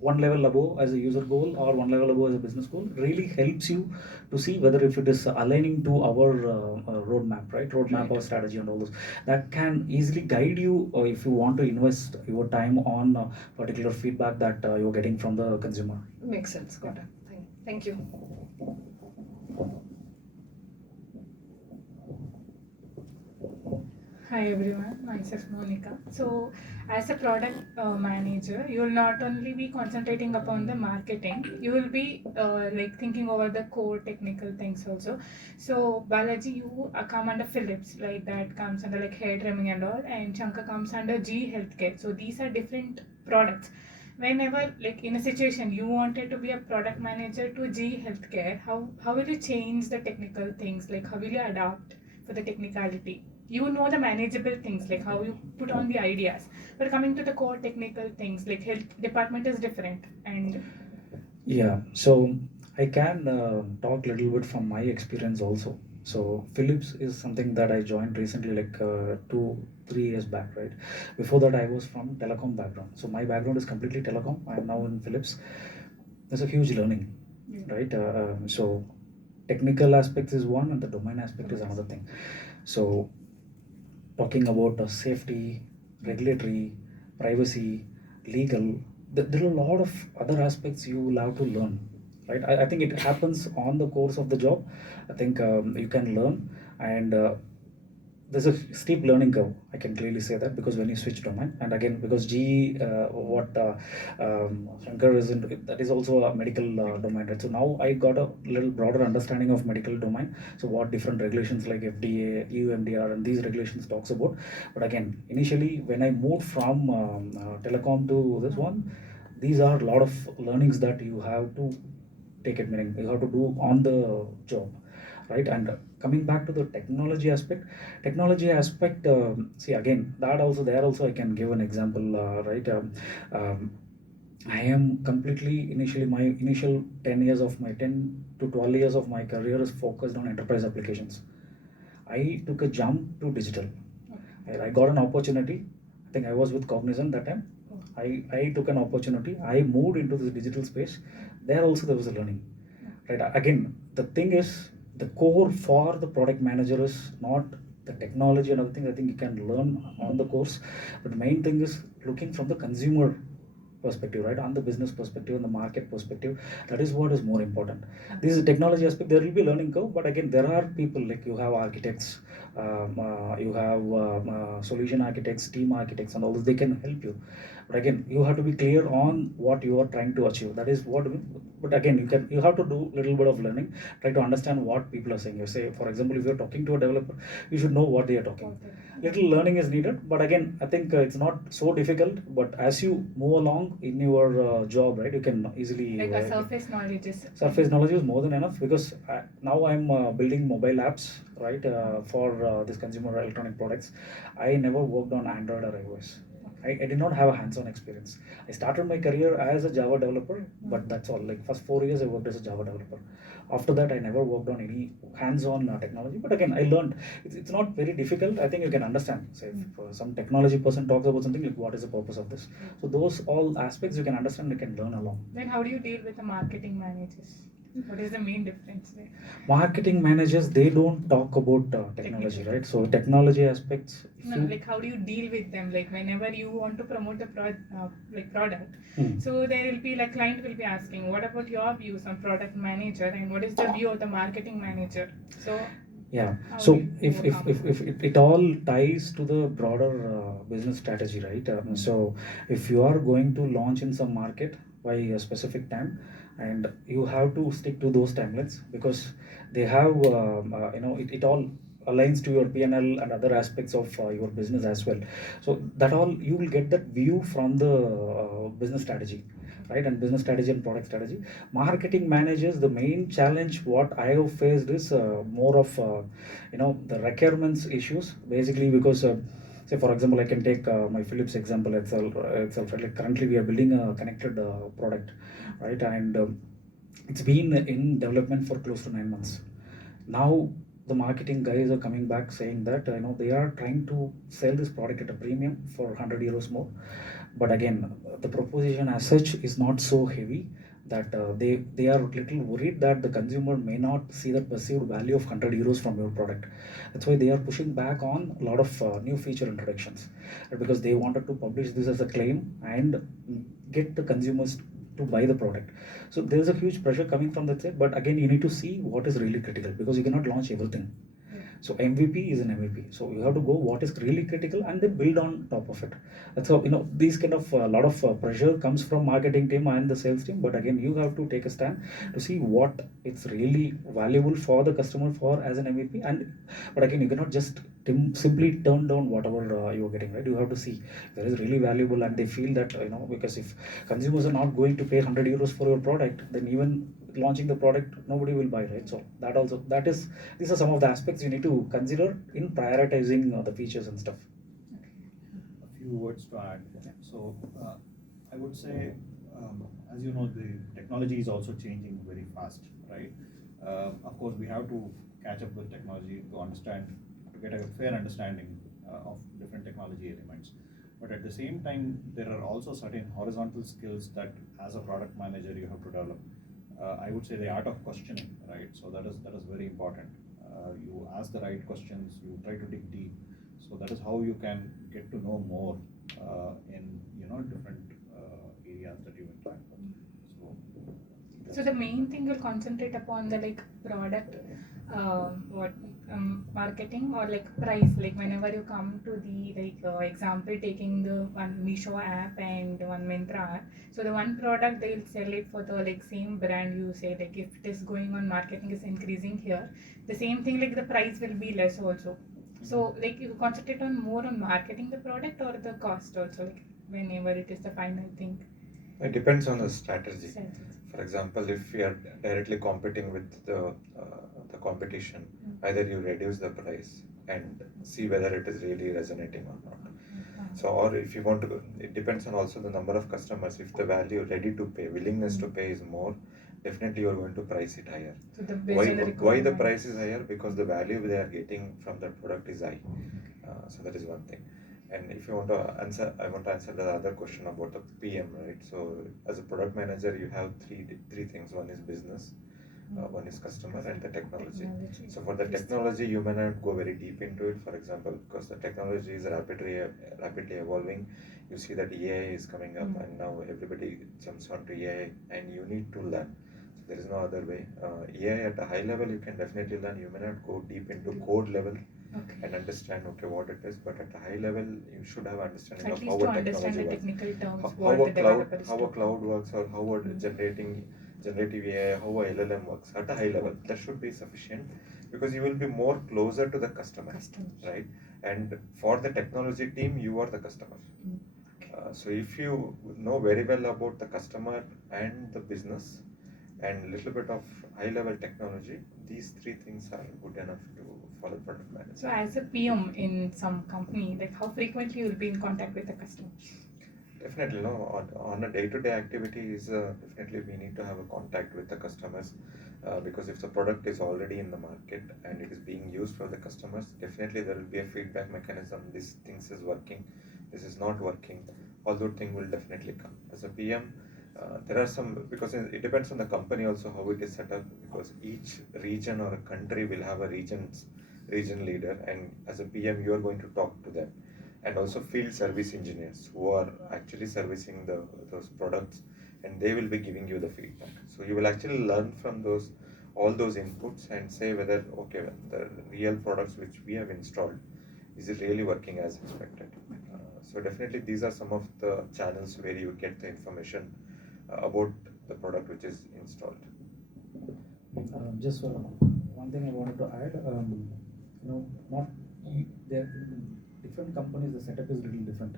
one level above as a user goal or one level above as a business goal really helps you to see whether if it is aligning to our roadmap, right? Roadmap or strategy and all those that can easily guide you if you want to invest your time on particular feedback that you're getting from the consumer. Makes sense. Got it. Thank you. Hi everyone, myself Monica. So, as a product manager, you will not only be concentrating upon the marketing, you will be like thinking over the core technical things also. So, Balaji, you come under Philips, like that comes under like hair trimming and all, and Shankar comes under G Healthcare. So, these are different products. Whenever, like in a situation, you wanted to be a product manager to G Healthcare, how will you change the technical things? Like, how will you adapt for the technicality? You know the manageable things like how you put on the ideas, but coming to the core technical things like health department is different. And Yeah, so I can talk a little bit from my experience also. So Philips is something that I joined recently, like 2-3 years back, right? Before that, I was from telecom background. So my background is completely telecom. I am now in Philips. There's a huge learning, right? So technical aspects is one, and the domain aspect is another thing. So talking about safety, regulatory, privacy, legal. There are a lot of other aspects you will have to learn, right? I think it happens on the course of the job. I think you can learn, and there's a steep learning curve. I can clearly say that because when you switch domain, and again because G, what Shankar is into, that is also a medical domain, right? So now I got a little broader understanding of medical domain. So what different regulations like FDA, EU MDR, and these regulations talks about. But again, initially when I moved from telecom to this one, these are a lot of learnings that you have to take it, meaning you have to do on the job, right? And coming back to the technology aspect, see again that also there also I can give an example, right? I am completely initially my initial 10 years of my 10 to 12 years of my career is focused on enterprise applications. I took a jump to digital. I got an opportunity. I think I was with Cognizant that time. I took an opportunity. I moved into the digital space. There also there was a learning. Right. Again, the thing is the core for the product manager is not the technology and other things. I think you can learn on the course. But the main thing is looking from the consumer perspective, right? On the business perspective and the market perspective. That is what is more important. This is technology aspect. There will be learning curve, but again, there are people like you have architects, you have solution architects, team architects, and all this. They can help you. But again, you have to be clear on what you are trying to achieve. That is what. But again, you have to do a little bit of learning. Try to understand what people are saying. You say, for example, if you're talking to a developer, you should know what they are talking. Little learning is needed, but again, I think it's not so difficult. But as you move along in your job, right, you can easily like a surface knowledge is more than enough because now I'm building mobile apps, right, for this consumer electronic products. I never worked on Android or iOS. I did not have a hands-on experience. I started my career as a Java developer, but that's all. Like first 4 years I worked as a Java developer. After that I never worked on any hands-on technology. But again, I learned it's not very difficult. I think you can understand. Say if some technology person talks about something like what is the purpose of this. So those all aspects you can understand, you can learn along. Then how do you deal with the marketing managers? What is the main difference there? Marketing managers, they don't talk about technology, Technical. right? So technology aspects, if No, you like how do you deal with them? Like whenever you want to promote a product, Hmm. so there will be like client will be asking, what about your views on product manager and what is the view of the marketing manager? So Yeah, how do so you overcome? if it all ties to the broader business strategy, right? So if you are going to launch in some market by a specific time, and you have to stick to those timelines because they have, it all aligns to your P&L and other aspects of your business as well. So that all you will get that view from the business strategy, right? And business strategy and product strategy. Marketing managers, the main challenge what I have faced is more of the requirements issues, basically because say for example I can take my Philips example itself, right? Like currently we are building a connected product, right? And it's been in development for close to 9 months now. The marketing guys are coming back saying that they are trying to sell this product at a premium for 100 euros more, but again the proposition as such is not so heavy that they are little worried that the consumer may not see the perceived value of 100 euros from your product. That's why they are pushing back on a lot of new feature introductions, because they wanted to publish this as a claim and get the consumers to buy the product. So there is a huge pressure coming from that side, but again you need to see what is really critical, because you cannot launch everything. So MVP is an MVP. So you have to go what is really critical and then build on top of it. That's how these kind of a lot of pressure comes from marketing team and the sales team. But again, you have to take a stand to see what it's really valuable for the customer for as an MVP. And but again, you cannot just simply turn down whatever you are getting, right. You have to see there is really valuable, and they feel that because if consumers are not going to pay 100 euros for your product, then even launching the product nobody will buy, right. So that is these are some of the aspects you need to consider in prioritizing the features and stuff. A few words to add. So I would say, as you know, the technology is also changing very fast, right? Of course, we have to catch up with technology to understand, to get a fair understanding of different technology elements. But at the same time, there are also certain horizontal skills that, as a product manager, you have to develop. I would say the art of questioning, right? So that is very important. You ask the right questions, you try to dig deep. So that is how you can get to know more in different areas that you interact with. So the main thing will concentrate upon the like product, what marketing or like price. Like whenever you come to the like example, taking the one Meesho app and one Myntra app. So the one product they'll sell it for the like same brand you say, like if it is going on marketing is increasing here, the same thing like the price will be less also. So like you concentrate on more on marketing the product or the cost also, like whenever it is the final thing. It depends on the strategy. Strategy. For example, if we are directly competing with the competition, either you reduce the price and see whether it is really resonating or not. So, or if you want to, it depends on also the number of customers. If the value ready to pay, willingness to pay is more, definitely you are going to price it higher. So the Why based on the the requirement. price is higher? Because the value they are getting from the product is high. So that is one thing. And if you want to answer, I want to answer the other question about the PM, right? So as a product manager, you have three things. One is business, one is customer, and the technology. So for the technology, you may not go very deep into it, for example, because the technology is rapidly evolving. You see that AI is coming up, and now everybody jumps onto AI, and you need to learn. So there is no other way. AI at a high level, you can definitely learn. You may not go deep into code level. Okay. And understand what it is, but at a high level you should have understanding At of least how to a understand technology the works, technical terms, how what the developer is a doing. cloud works, or how a generative AI, how a LLM works at a high level. That should be sufficient, because you will be more closer to the customer, right? And for the technology team, you are the customer. So if you know very well about the customer and the business and little bit of high level technology, these three things are good enough to follow product management. So as a PM in some company, like how frequently you will be in contact with the customers? Definitely, no. On a day-to-day activities, definitely we need to have a contact with the customers, because if the product is already in the market and it is being used for the customers, definitely there will be a feedback mechanism. This is working, this is not working. All those things will definitely come. As a PM, There are some, because it depends on the company also how it is set up, because each region or a country will have a region leader, and as a PM you are going to talk to them, and also field service engineers who are actually servicing those products, and they will be giving you the feedback. So you will actually learn from all those inputs and say whether, okay, the real products which we have installed, is it really working as expected. So definitely these are some of the channels where you get the information about the product which is installed. Just one thing I wanted to add, not there different companies, the setup is a little different,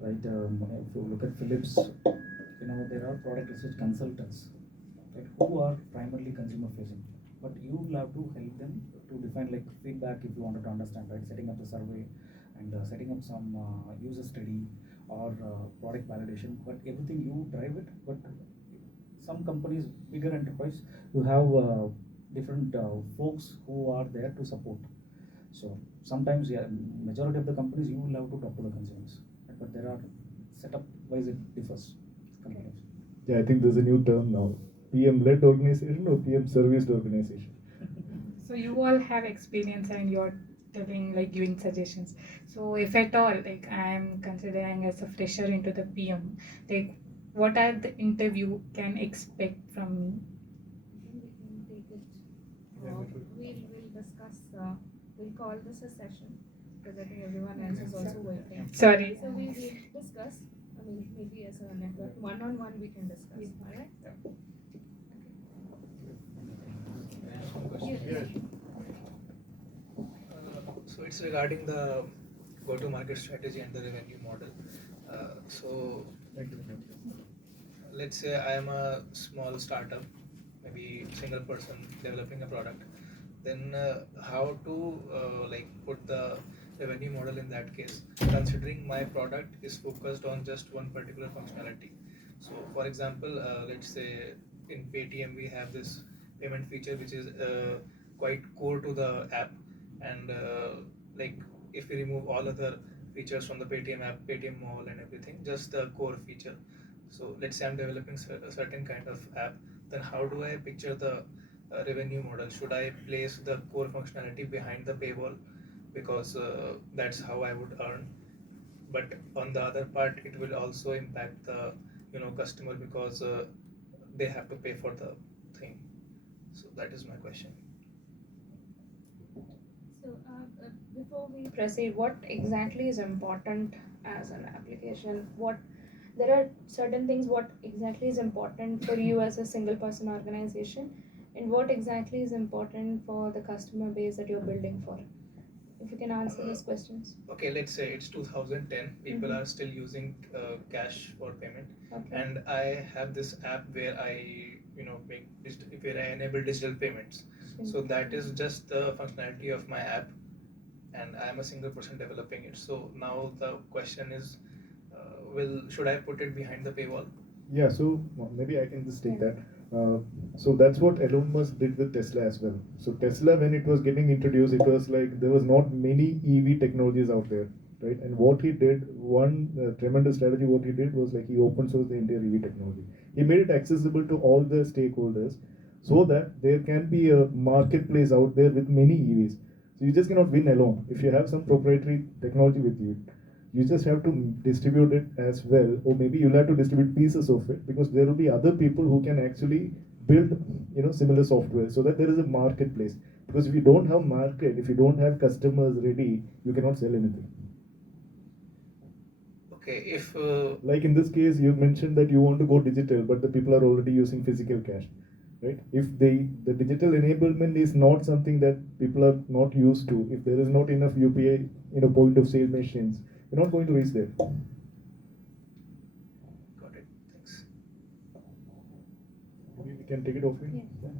right? If you look at Philips, there are product research consultants, right, who are primarily consumer facing, but you will have to help them to define like feedback if you wanted to understand, right? Setting up the survey and setting up some user study or product validation, but everything you drive it. But some companies, bigger enterprise, you have different folks who are there to support. So sometimes, yeah, majority of the companies you will have to talk to the consumers, right? But there are setup wise it differs. Companies. Yeah, I think there's a new term now: PM-led organization or PM-serviced organization. So you all have experience and you're telling like giving suggestions. So if at all like I'm considering as a fresher into the PM, like what are the interview can expect from me? We can take it. We'll discuss. We'll call this a session because I think everyone else is also waiting. Sorry. So we will discuss. I mean, maybe as a network, one-on-one we can discuss. All right. So it's regarding the go-to-market strategy and the revenue model. So let's say I am a small startup, maybe single person developing a product. Then how to like put the revenue model in that case, considering my product is focused on just one particular functionality. So for example, let's say in Paytm we have this payment feature which is quite core to the app, and like if we remove all other features from the Paytm app, Paytm Mall and everything, just the core feature. So let's say I'm developing a certain kind of app, then how do I picture the revenue model? Should I place the core functionality behind the paywall because that's how I would earn? But on the other part, it will also impact the customer because they have to pay for the thing. So that is my question. So before we proceed, what exactly is important as an application? There are certain things. What exactly is important for you as a single person organization, and what exactly is important for the customer base that you're building for? If you can answer these questions. Okay, let's say it's 2010. People Mhm. are still using cash for payment, Okay. and I have this app where I where I enable digital payments. So that is just the functionality of my app, and I am a single person developing it. So now the question is, should I put it behind the paywall? Yeah, so maybe I can just take that. So that's what Elon Musk did with Tesla as well. So Tesla, when it was getting introduced, it was like there was not many EV technologies out there, right? And what he did, one tremendous strategy, what he did was like he open sourced the entire EV technology. He made it accessible to all the stakeholders, so that there can be a marketplace out there with many EVs. So you just cannot win alone. If you have some proprietary technology with you, you just have to distribute it as well, or maybe you'll have to distribute pieces of it, because there will be other people who can actually build similar software, so that there is a marketplace. Because if you don't have market, if you don't have customers ready, you cannot sell anything. Okay, if Like in this case, you mentioned that you want to go digital, but the people are already using physical cash, right? If the digital enablement is not something that people are not used to, if there is not enough UPI, point of sale machines, you're not going to reach there. got it, thanks. Maybe we can take it off. Yeah.